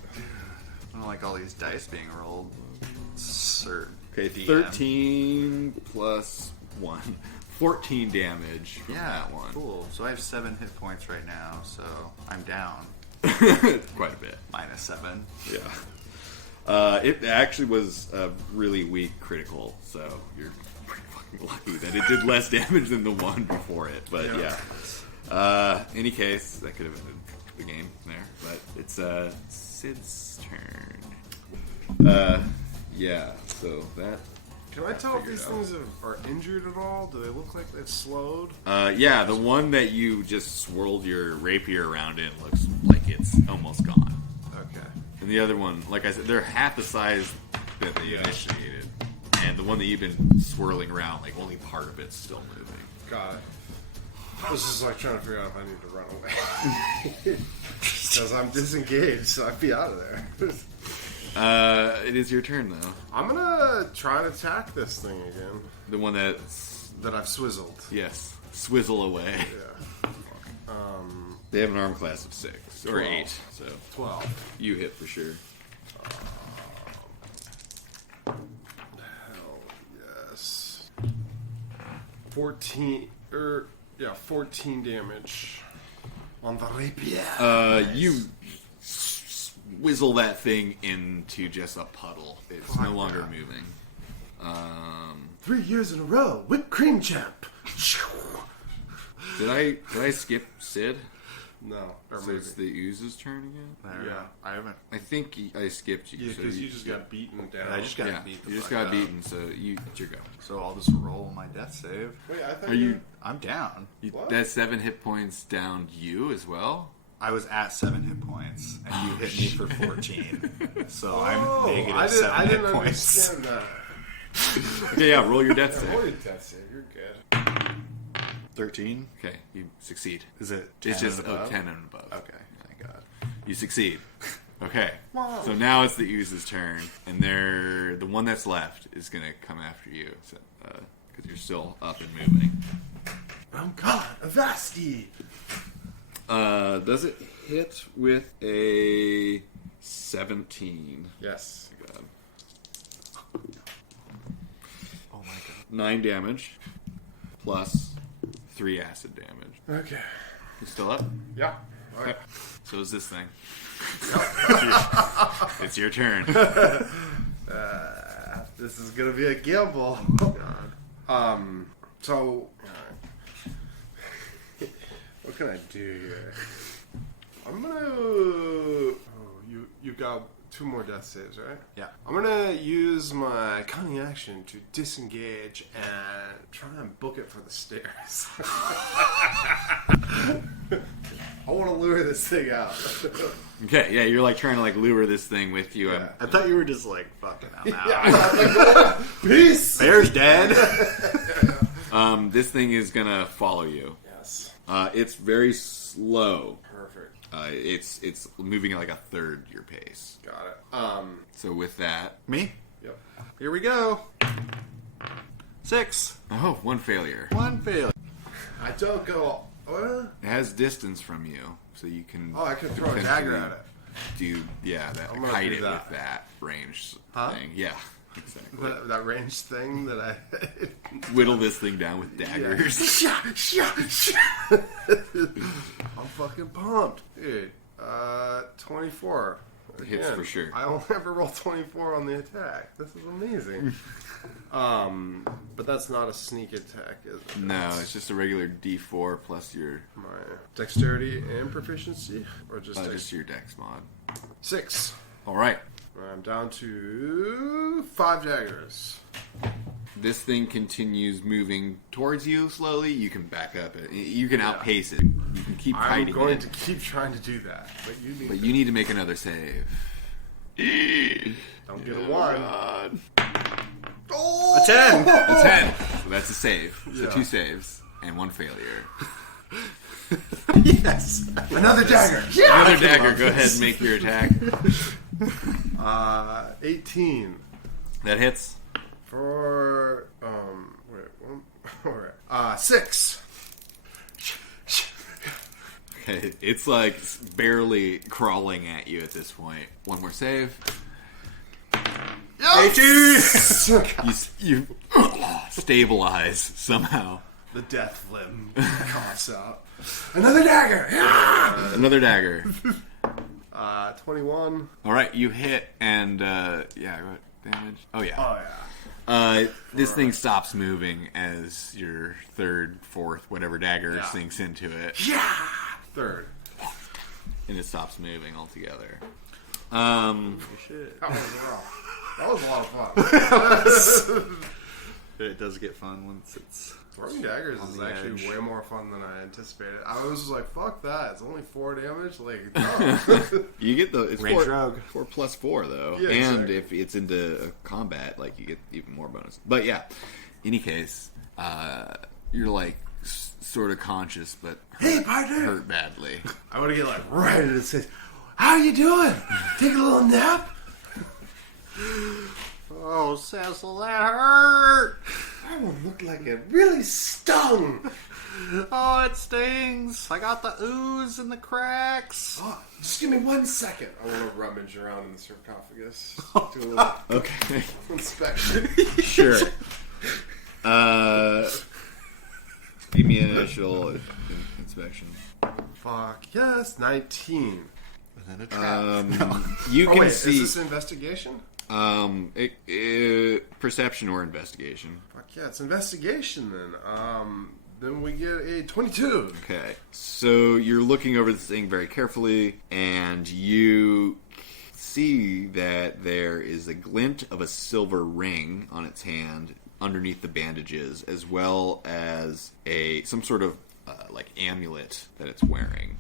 I don't like all these dice being rolled. Certain. Okay, DM. 13 plus 1. 14 damage from Yeah, that one. cool. So I have 7 hit points right now, so I'm down. Quite a bit. -7. Yeah. It actually was a really weak critical, so you're pretty fucking lucky that it did less damage than the one before it. But yeah. Any case, that could have ended the game there. But it's Sid's turn. Yeah, so that... Can I tell if Figure it these out. things are injured at all? Do they look like they've slowed? Yeah, the one that you just swirled your rapier around in looks like it's almost gone. Okay. And the other one, like I said, they're half the size that they initiated. And the one that you've been swirling around, like only part of it's still moving. Got it. This is like trying to figure out if I need to run away. Because I'm disengaged, so I'd be out of there. It is your turn though. I'm gonna try and attack this thing again. The one that's, That I've swizzled. yes, swizzle away. Yeah. They have an armor class of 6 or 12. 8, so 12. you hit for sure. Hell yes. 14, 14 damage on the rapier. You swizzle that thing into just a puddle. It's no longer moving. 3 years in a row, whipped cream champ. Did I skip Sid? No, or So maybe. it's the Ooze's turn again? Yeah. I haven't. I think I skipped you. Yeah, so because you just got beaten down. I just got yeah, beat. The you just fuck got up. beaten, so it's your go. So I'll just roll my death save. Wait, I thought Are you? I'm down. What? That's 7 hit points down you as well. I was at 7 hit points, and you hit me for 14. So I'm Oh, negative I 7 didn't hit points. understand that. Okay, yeah, roll your death Yeah, roll save. your death save. You're good. 13? Okay, you succeed. Is it 10 It's just and above? 10 and above. Okay, thank God. You succeed. Okay. Wow. So now it's the Ooze's turn, and the one that's left is gonna come after you, because you're still up and moving. Oh God, Avasti! Does it hit with a 17? Yes. God. Oh my God. 9 damage plus 3 acid damage. Okay. You still up? Yeah. All right. So is this thing. It's your turn. This is gonna be a gamble. So, what can I do here? I'm gonna. Oh, you got 2 more death saves, right? Yeah. I'm gonna use my cunning action to disengage and try and book it for the stairs. I want to lure this thing out. Okay, yeah, you're like trying to like lure this thing with you. Yeah. I thought you were just like, fucking I'm out. Yeah, I'm like, peace. Bear's dead. This thing is gonna follow you. Yes. It's very slow. Perfect. It's moving at like a third your pace. Got it. So with that, Me? Yep. Here we go. 6. one failure. 1 failure. I don't go. It has distance from you, so you can. Oh, I can throw a dagger at it. Do that? I'm gonna Kite do it that. with that range Huh? thing. Yeah, exactly. That range thing that I. Whittle this thing down with daggers. I'm fucking pumped, dude. 24. Hits for sure. I'll never roll 24 on the attack. This is amazing. But that's not a sneak attack, is it? No, it's just a regular D4 plus your My dexterity and proficiency, or just your dex mod. 6. All right. I'm down to 5 daggers. This thing continues moving towards you slowly. You can back up it. You can outpace it. You can keep I'm fighting going it. to keep trying to do that, but But you need to make another save. don't get a 1. God. Oh! A 10. A 10. So that's a save. So Yeah. 2 saves and 1 failure. Yes. Another dagger. Another dagger. Go ahead and make your attack. 18 That hits. for wait, 6. Okay, it's like barely crawling at you at this point. One more save. 18. You stabilize somehow. The death limb coughs out. Another dagger. Another dagger. 21. All right, you hit and what damage? Oh yeah. Oh yeah. This thing stops moving as your third, fourth, whatever dagger Yeah. sinks into it, Yeah. 3rd. and it stops moving altogether. Shit. That was rough. That was a lot of fun. It does get fun once it's... Throwing daggers On is the actually edge. way more fun than I anticipated. I was just like, fuck that. It's only 4 damage. Like, no. You get the it's Range 4 rogue. 4 plus 4 though, Yeah, and exactly. if it's into combat, like you get even more bonus. But yeah, any case, you're like sort of conscious, but Hey, partner. hurt badly. I want to get like right in his face. How you doing? Take a little nap? Oh, Cecil, that hurt! That one looked like it really stung. Oh, it stings! I got the ooze and the cracks! Oh, just give me 1 second. I want to rummage around in the sarcophagus. Do a little Okay, inspection. sure. Give me an initial inspection. Fuck yes, 19. And then a trap. You Oh can wait, see is this an investigation? perception or investigation. Fuck yeah, it's investigation then. Then we get a 22. Okay, so you're looking over this thing very carefully, and you see that there is a glint of a silver ring on its hand underneath the bandages, as well as some sort of like amulet that it's wearing.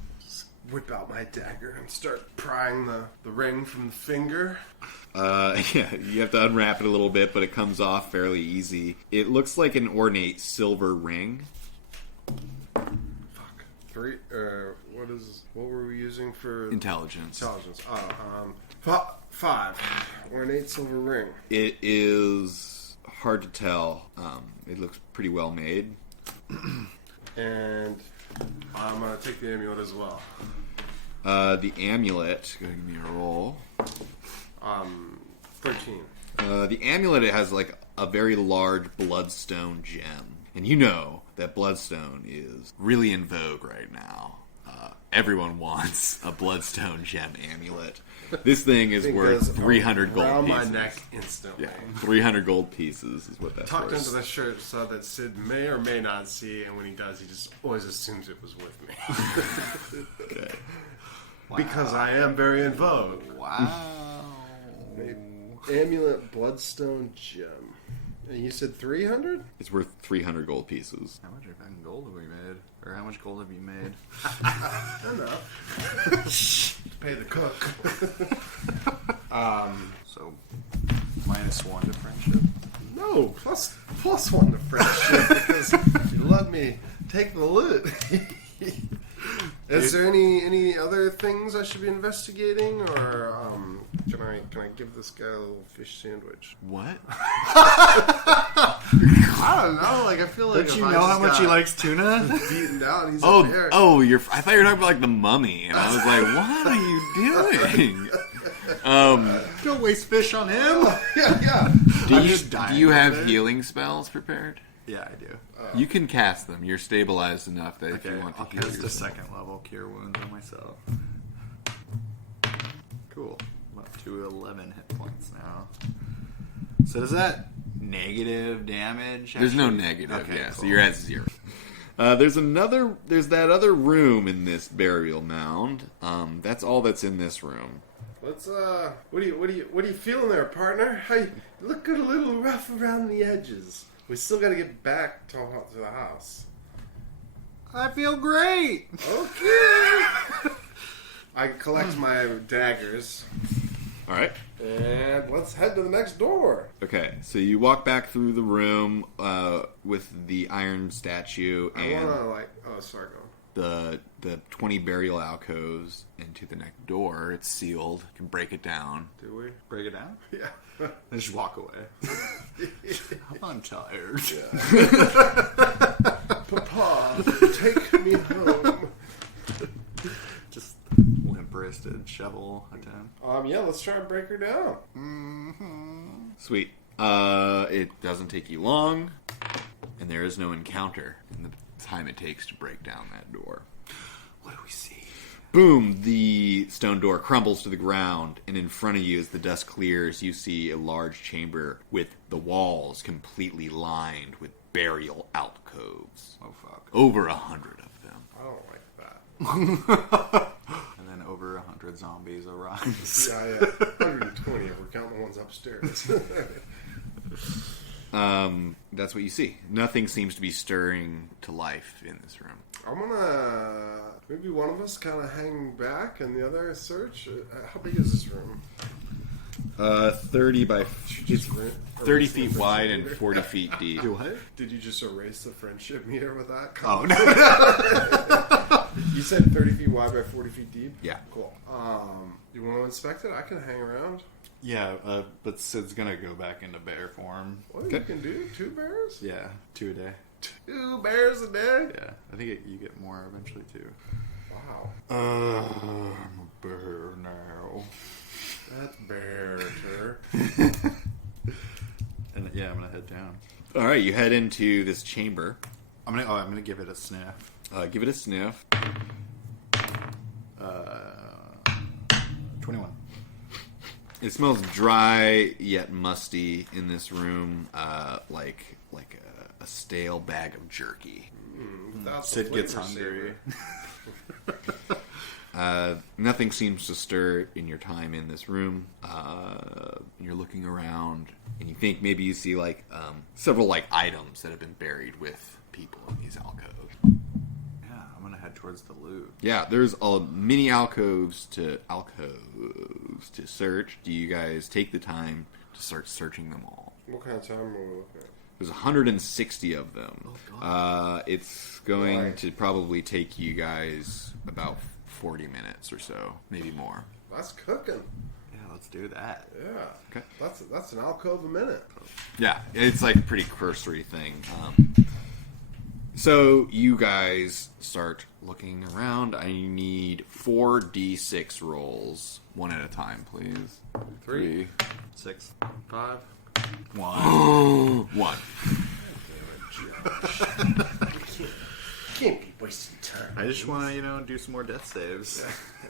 Whip out my dagger and start prying the ring from the finger. Yeah, you have to unwrap it a little bit, but it comes off fairly easy. It looks like an ornate silver ring. Fuck. 3. What were we using for Intelligence. intelligence? 5. Ornate silver ring. It is hard to tell. It looks pretty well made. And I'm gonna take the amulet as well. The amulet. Go ahead and give me a roll. 13. The amulet, it has like a very large bloodstone gem, and you know that bloodstone is really in vogue right now. Everyone wants a bloodstone gem amulet. This thing is worth 300 gold around pieces. my neck instantly. Yeah, 300 gold pieces is what that's Tucked worth. into the shirt so that Sid may or may not see, and when he does, he just always assumes it was with me. Okay. Because I am very in vogue. Wow. Amulet Bloodstone Gem. And you said 300? It's worth 300 gold pieces. How much fucking gold have we made? Or how much gold have you made? Enough. Pay the cook. So, -1 to friendship. No, plus 1 to friendship because you let me take the loot. Is there any other things I should be investigating, or can I give this guy a little fish sandwich? What? I don't know. Like I feel like Don't you know how much he likes tuna? beaten down. He's a bear. I thought you were talking about like the mummy, and I was like, what are you doing? Don't waste fish on him. Yeah. Do you have healing spells prepared? Yeah, I do. You can cast them. You're stabilized enough that if Okay, you want to I'll heal cast a yourself. second level Cure Wounds on myself. Cool. I'm up to 11 hit points now. So does that negative damage? There's no actually? negative, Okay, yeah. So cool. you're at 0. There's that other room in this burial mound. That's all that's in this room. Let's what are you feeling there, partner? How you look a little rough around the edges. We still got to get back to the house. I feel great. Okay. I collect my daggers All right. and let's head to the next door. Okay, so you walk back through the room with the iron statue I and wanna sorry, go. the 20 burial alcoves into the next door. It's sealed. You can break it down. Do we? Break it down? Yeah. I just walk away. I'm tired. Papa, take me home. Just limp-wristed shovel attempt. Yeah, let's try and break her down. Sweet. It doesn't take you long, and there is no encounter in the time it takes to break down that door. What do we see? Boom! The stone door crumbles to the ground, and in front of you, as the dust clears, you see a large chamber with the walls completely lined with burial alcoves. Oh, fuck. Over 100 of them. I don't like that. And then over 100 zombies arise. Yeah, 120 if we're counting the ones upstairs. That's what you see. Nothing seems to be stirring to life in this room. I'm gonna maybe one of us kind of hang back and the other search. How big is this room? 30 by... It's 30 Erase the feet wide and friendship 40 feet deep. Do what? Did you just erase the friendship meter with that? Oh, no. You said 30 feet wide by 40 feet deep? Yeah. Cool. You want to inspect it? I can hang around. Yeah, but Sid's gonna go back into bear form. What you can do? 2 bears? Yeah, 2 a day. 2 bears a day? Yeah, I think you get more eventually too. Wow. I'm a bear now. That's bear. And yeah, I'm gonna head down. All right, you head into this chamber. I'm gonna give it a sniff. Give it a sniff. 21. It smells dry yet musty in this room, like a stale bag of jerky. That's Sid the gets flavor hungry. saver. Nothing seems to stir in your time in this room. You're looking around, and you think maybe you see several items that have been buried with people in these alcoves. Yeah, I'm gonna head towards the loot. Yeah, there's many alcoves to search. Do you guys take the time to start searching them all? What kind of time are we looking at? There's 160 of them. It's going to probably take you guys about 40 minutes or so, maybe more. That's cooking. Yeah, let's do that. Yeah. Okay. That's an alcove a minute. Yeah, it's like a pretty cursory thing. So you guys start looking around. I need 4d6 rolls, one at a time, please. 3, 6, 5. 1. 1. Can't be wasting time. I just want to, do some more death saves.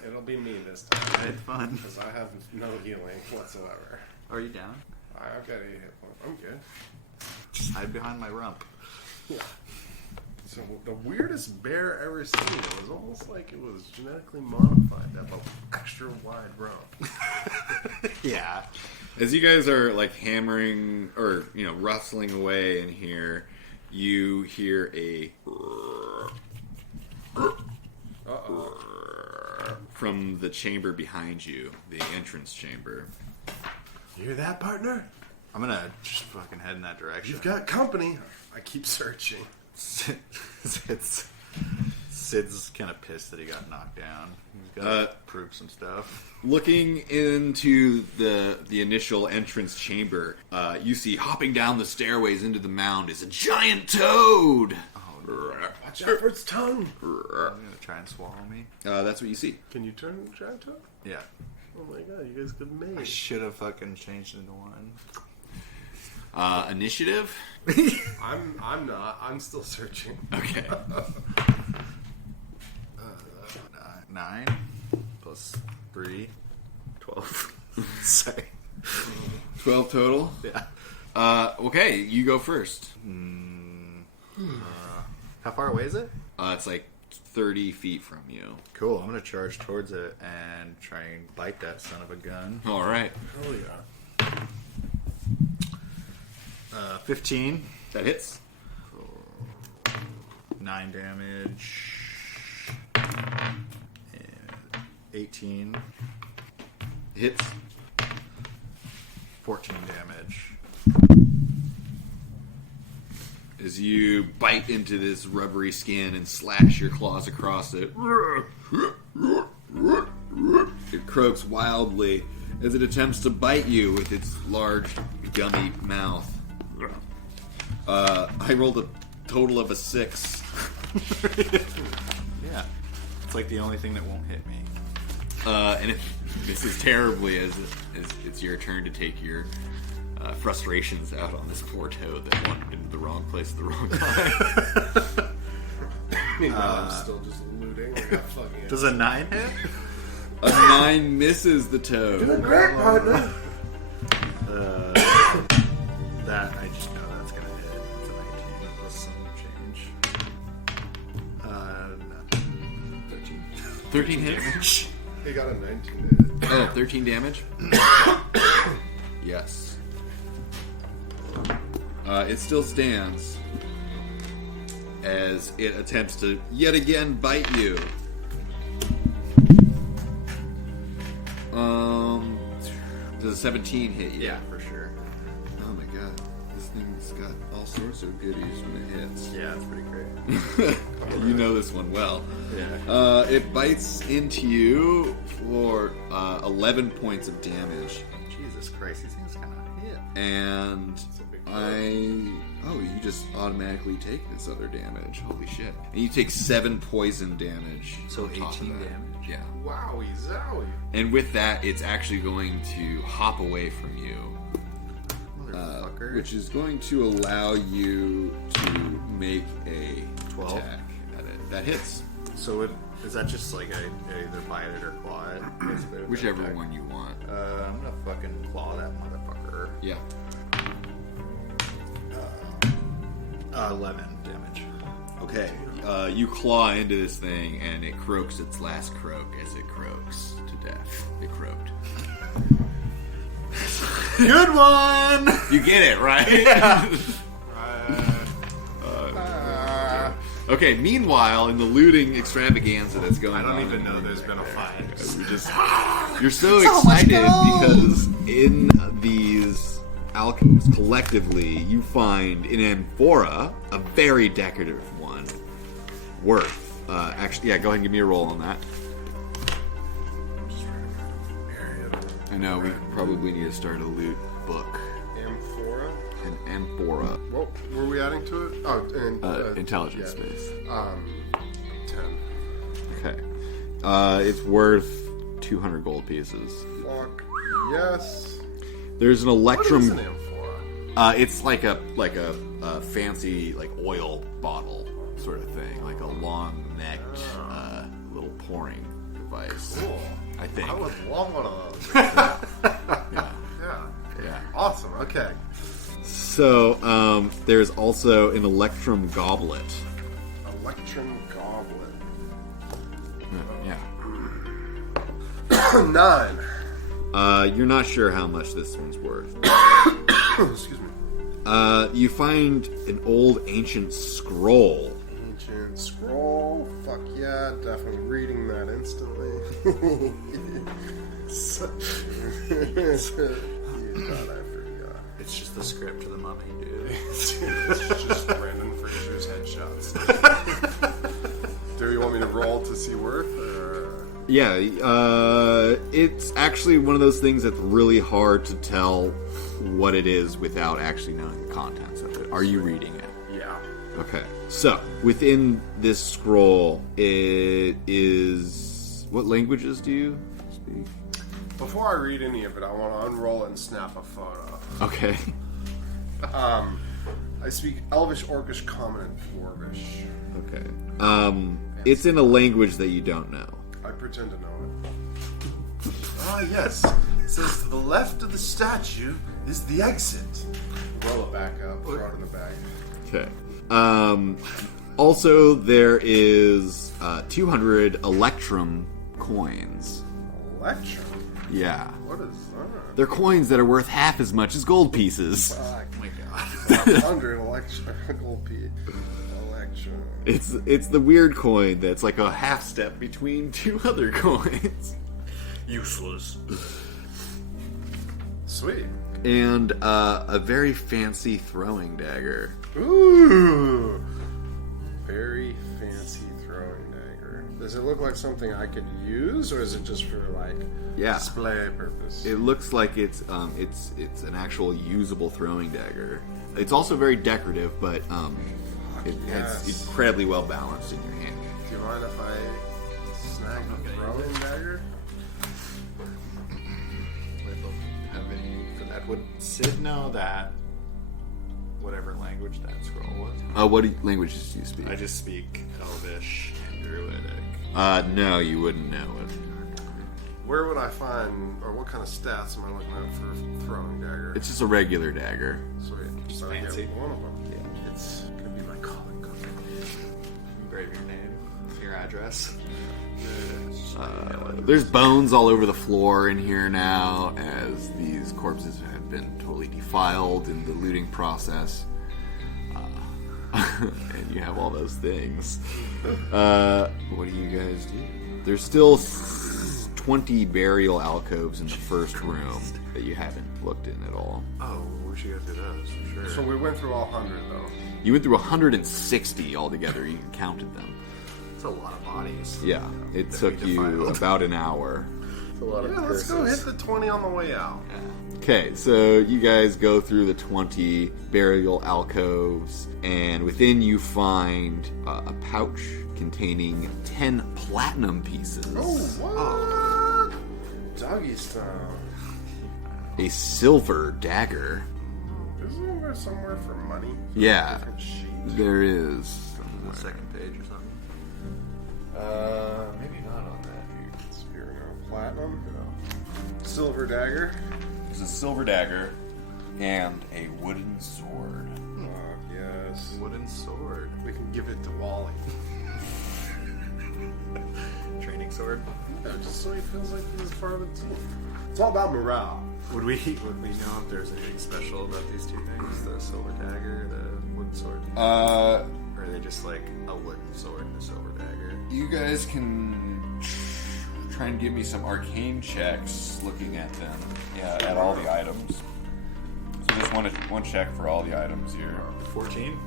It'll be me this time. I had fun. Because I have no healing whatsoever. Are you down? I've got 8 hit points. I'm good. Just hide behind my rump. So the weirdest bear ever seen, it was almost like it was genetically modified to have an extra wide rump. Yeah. As you guys are hammering or rustling away in here, you hear a from the chamber behind you, the entrance chamber. You hear that, partner? I'm gonna just fucking head in that direction. You've got company. I keep searching. Sid's Sid's kind of pissed that he got knocked down. He's got to prove some stuff. Looking into the initial entrance chamber, you see hopping down the stairways into the mound is a giant toad. Watch out for its tongue. He's gonna try and swallow me. That's what you see. Can you turn giant toe? Yeah. Oh my god, you guys could I make. should have fucking changed into one. Initiative? I'm not. I'm still searching. Okay. 9 plus 3, 12. Sorry. 12 total? Yeah. Okay, you go first. How far away is it? It's like 30 feet from you. Cool. I'm gonna charge towards it and try and bite that son of a gun. All right. Oh yeah. 15. That hits. 9 damage. And 18. Hits. 14 damage. As you bite into this rubbery skin and slash your claws across it. It croaks wildly as it attempts to bite you with its large, gummy mouth. I rolled a total of a 6. Yeah. It's like the only thing that won't hit me. And it misses terribly as it's your turn to take your frustrations out on this poor toad that wandered into the wrong place at the wrong time. Meanwhile, I'm still just looting. Like a fucking Does a 9 hit? A 9 misses the toad. great, partner. That, I just know that's gonna hit. It's a 19 plus some change. No. 13. 13 hits? He got a 19 to hit. Oh, 13 damage? Yes. It still stands as it attempts to yet again bite you. Does a 17 hit you? Yeah, for sure. Oh my god. This thing's got all sorts of goodies when it hits. Yeah, it's pretty great. You know this one well. Yeah. It bites into you for 11 points of damage. Jesus Christ, these things kind of hit. And you just automatically take this other damage. Holy shit. And you take 7 poison damage. So on top of 18 that. damage. Yeah. Wowie zowie. And with that, it's actually going to hop away from you. Motherfucker. Which is going to allow you to make a 12. attack at it. That hits. So is that just like I either bite it or claw it? Whichever one you want. I'm gonna fucking claw that motherfucker. Yeah. 11 damage. Okay. You claw into this thing, and it croaks its last croak as it croaks to death. It croaked. Good one! You get it, right? Yeah. Okay, meanwhile, in the looting extravaganza that's going on... I don't even know there's been a fight. You're so excited because in these alcoves, collectively, you find an amphora, a very decorative one, worth... actually, yeah, go ahead and give me a roll on that. I know, we probably need to start a loot book. Amphora? An amphora. What were we adding to it? Oh, and Intelligence space. 10. Okay. It's worth 200 gold pieces. Fuck. Yes. There's an What is electrum. an amphora? It's like a fancy like oil bottle sort of thing, like a long necked little pouring device. Cool. I think. I would love one of those. Yeah. Yeah. Awesome. Okay. So there's also an electrum goblet. Electrum goblet. Yeah. 9. You're not sure how much this one's worth. Excuse me. You find an old ancient scroll. Ancient scroll. Fuck yeah. Definitely reading that instantly. God, I forgot. It's just the script to the mummy, dude. It's just Brandon Fraser's headshots. Do you want me to What's he worth? Yeah, it's actually one of those things that's really hard to tell what it is without actually knowing the contents of it. Are you reading it? Yeah. Okay. So, within this scroll, it is... What languages do you speak? Before I read any of it, I want to unroll it and snap a photo. Okay. I speak Elvish, Orcish, Common, and Dwarvish. Okay. It's in a language that you don't know. I pretend to know it. Ah, yes. It says to the left of the statue is the exit. Roll it back up, throw it in the bag. Okay. Also, there is 200 Electrum coins. Electrum? Yeah. What is that? They're coins that are worth half as much as gold pieces. Oh my god. 100 Electrum. Gold piece. Electrum. It's the weird coin that's like a half step between two other coins. Useless. Sweet. And a very fancy throwing dagger. Ooh. Very fancy throwing dagger. Does it look like something I could use, or is it just for like display purpose? It looks like it's an actual usable throwing dagger. It's also very decorative, but it's incredibly well balanced in your hand. Do you mind if I snag the throwing dagger? Have any for that? Would Sid know that? Whatever language that scroll was. What languages do you speak? I just speak Elvish and Druidic. No, you wouldn't know it. Where would I find, or what kind of stats am I looking at for throwing dagger? It's just a regular dagger. Sweet. So I Fancy. get one of them. Yeah. It's gonna be my calling card. Engrave your name, your address. There's bones all over the floor in here now, as these corpses have been totally defiled in the looting process. And you have all those things. What do you guys do? There's still 20 burial alcoves in the first room that you haven't looked in at all. Oh, we should go through those for sure. So we went through all 100 though. You went through 160 altogether. You counted them. It's a lot of bodies. Yeah, it That took we you defiled. about an hour. It's a lot of Let's go hit the 20 on the way out. Okay, so you guys go through the 20 burial alcoves, and within you find a pouch containing 10 platinum pieces, Oh, what? Doggy style. a silver dagger. Isn't there somewhere for money? Yeah, Different sheet. there is. The second page or something. Maybe not on that. Spear, no. Platinum? No. Silver dagger? There's a silver dagger and a wooden sword. Oh, yes. Wooden sword. We can give it to Wally. Training sword. Yeah, just so he feels like he's part of the team. It's all about morale. Would we know if there's anything special about these two things? The silver dagger, the wooden sword? Or are they just like a wooden sword and a silver dagger? You guys can try and give me some arcane checks looking at them. Yeah, at all the items. So just one check for all the items here. 14?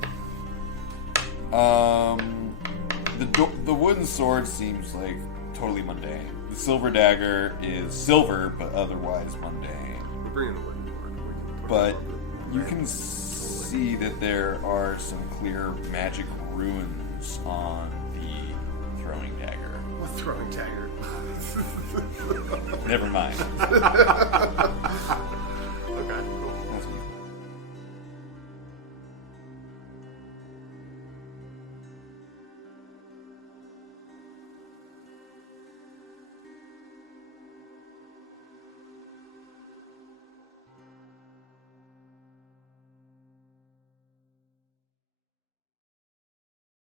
The wooden sword seems like totally mundane. The silver dagger is silver, but otherwise mundane. We're bringing the wooden sword. We can put But it on the you can see that there are some clear magic runes on the throwing dagger. What throwing dagger? Never mind.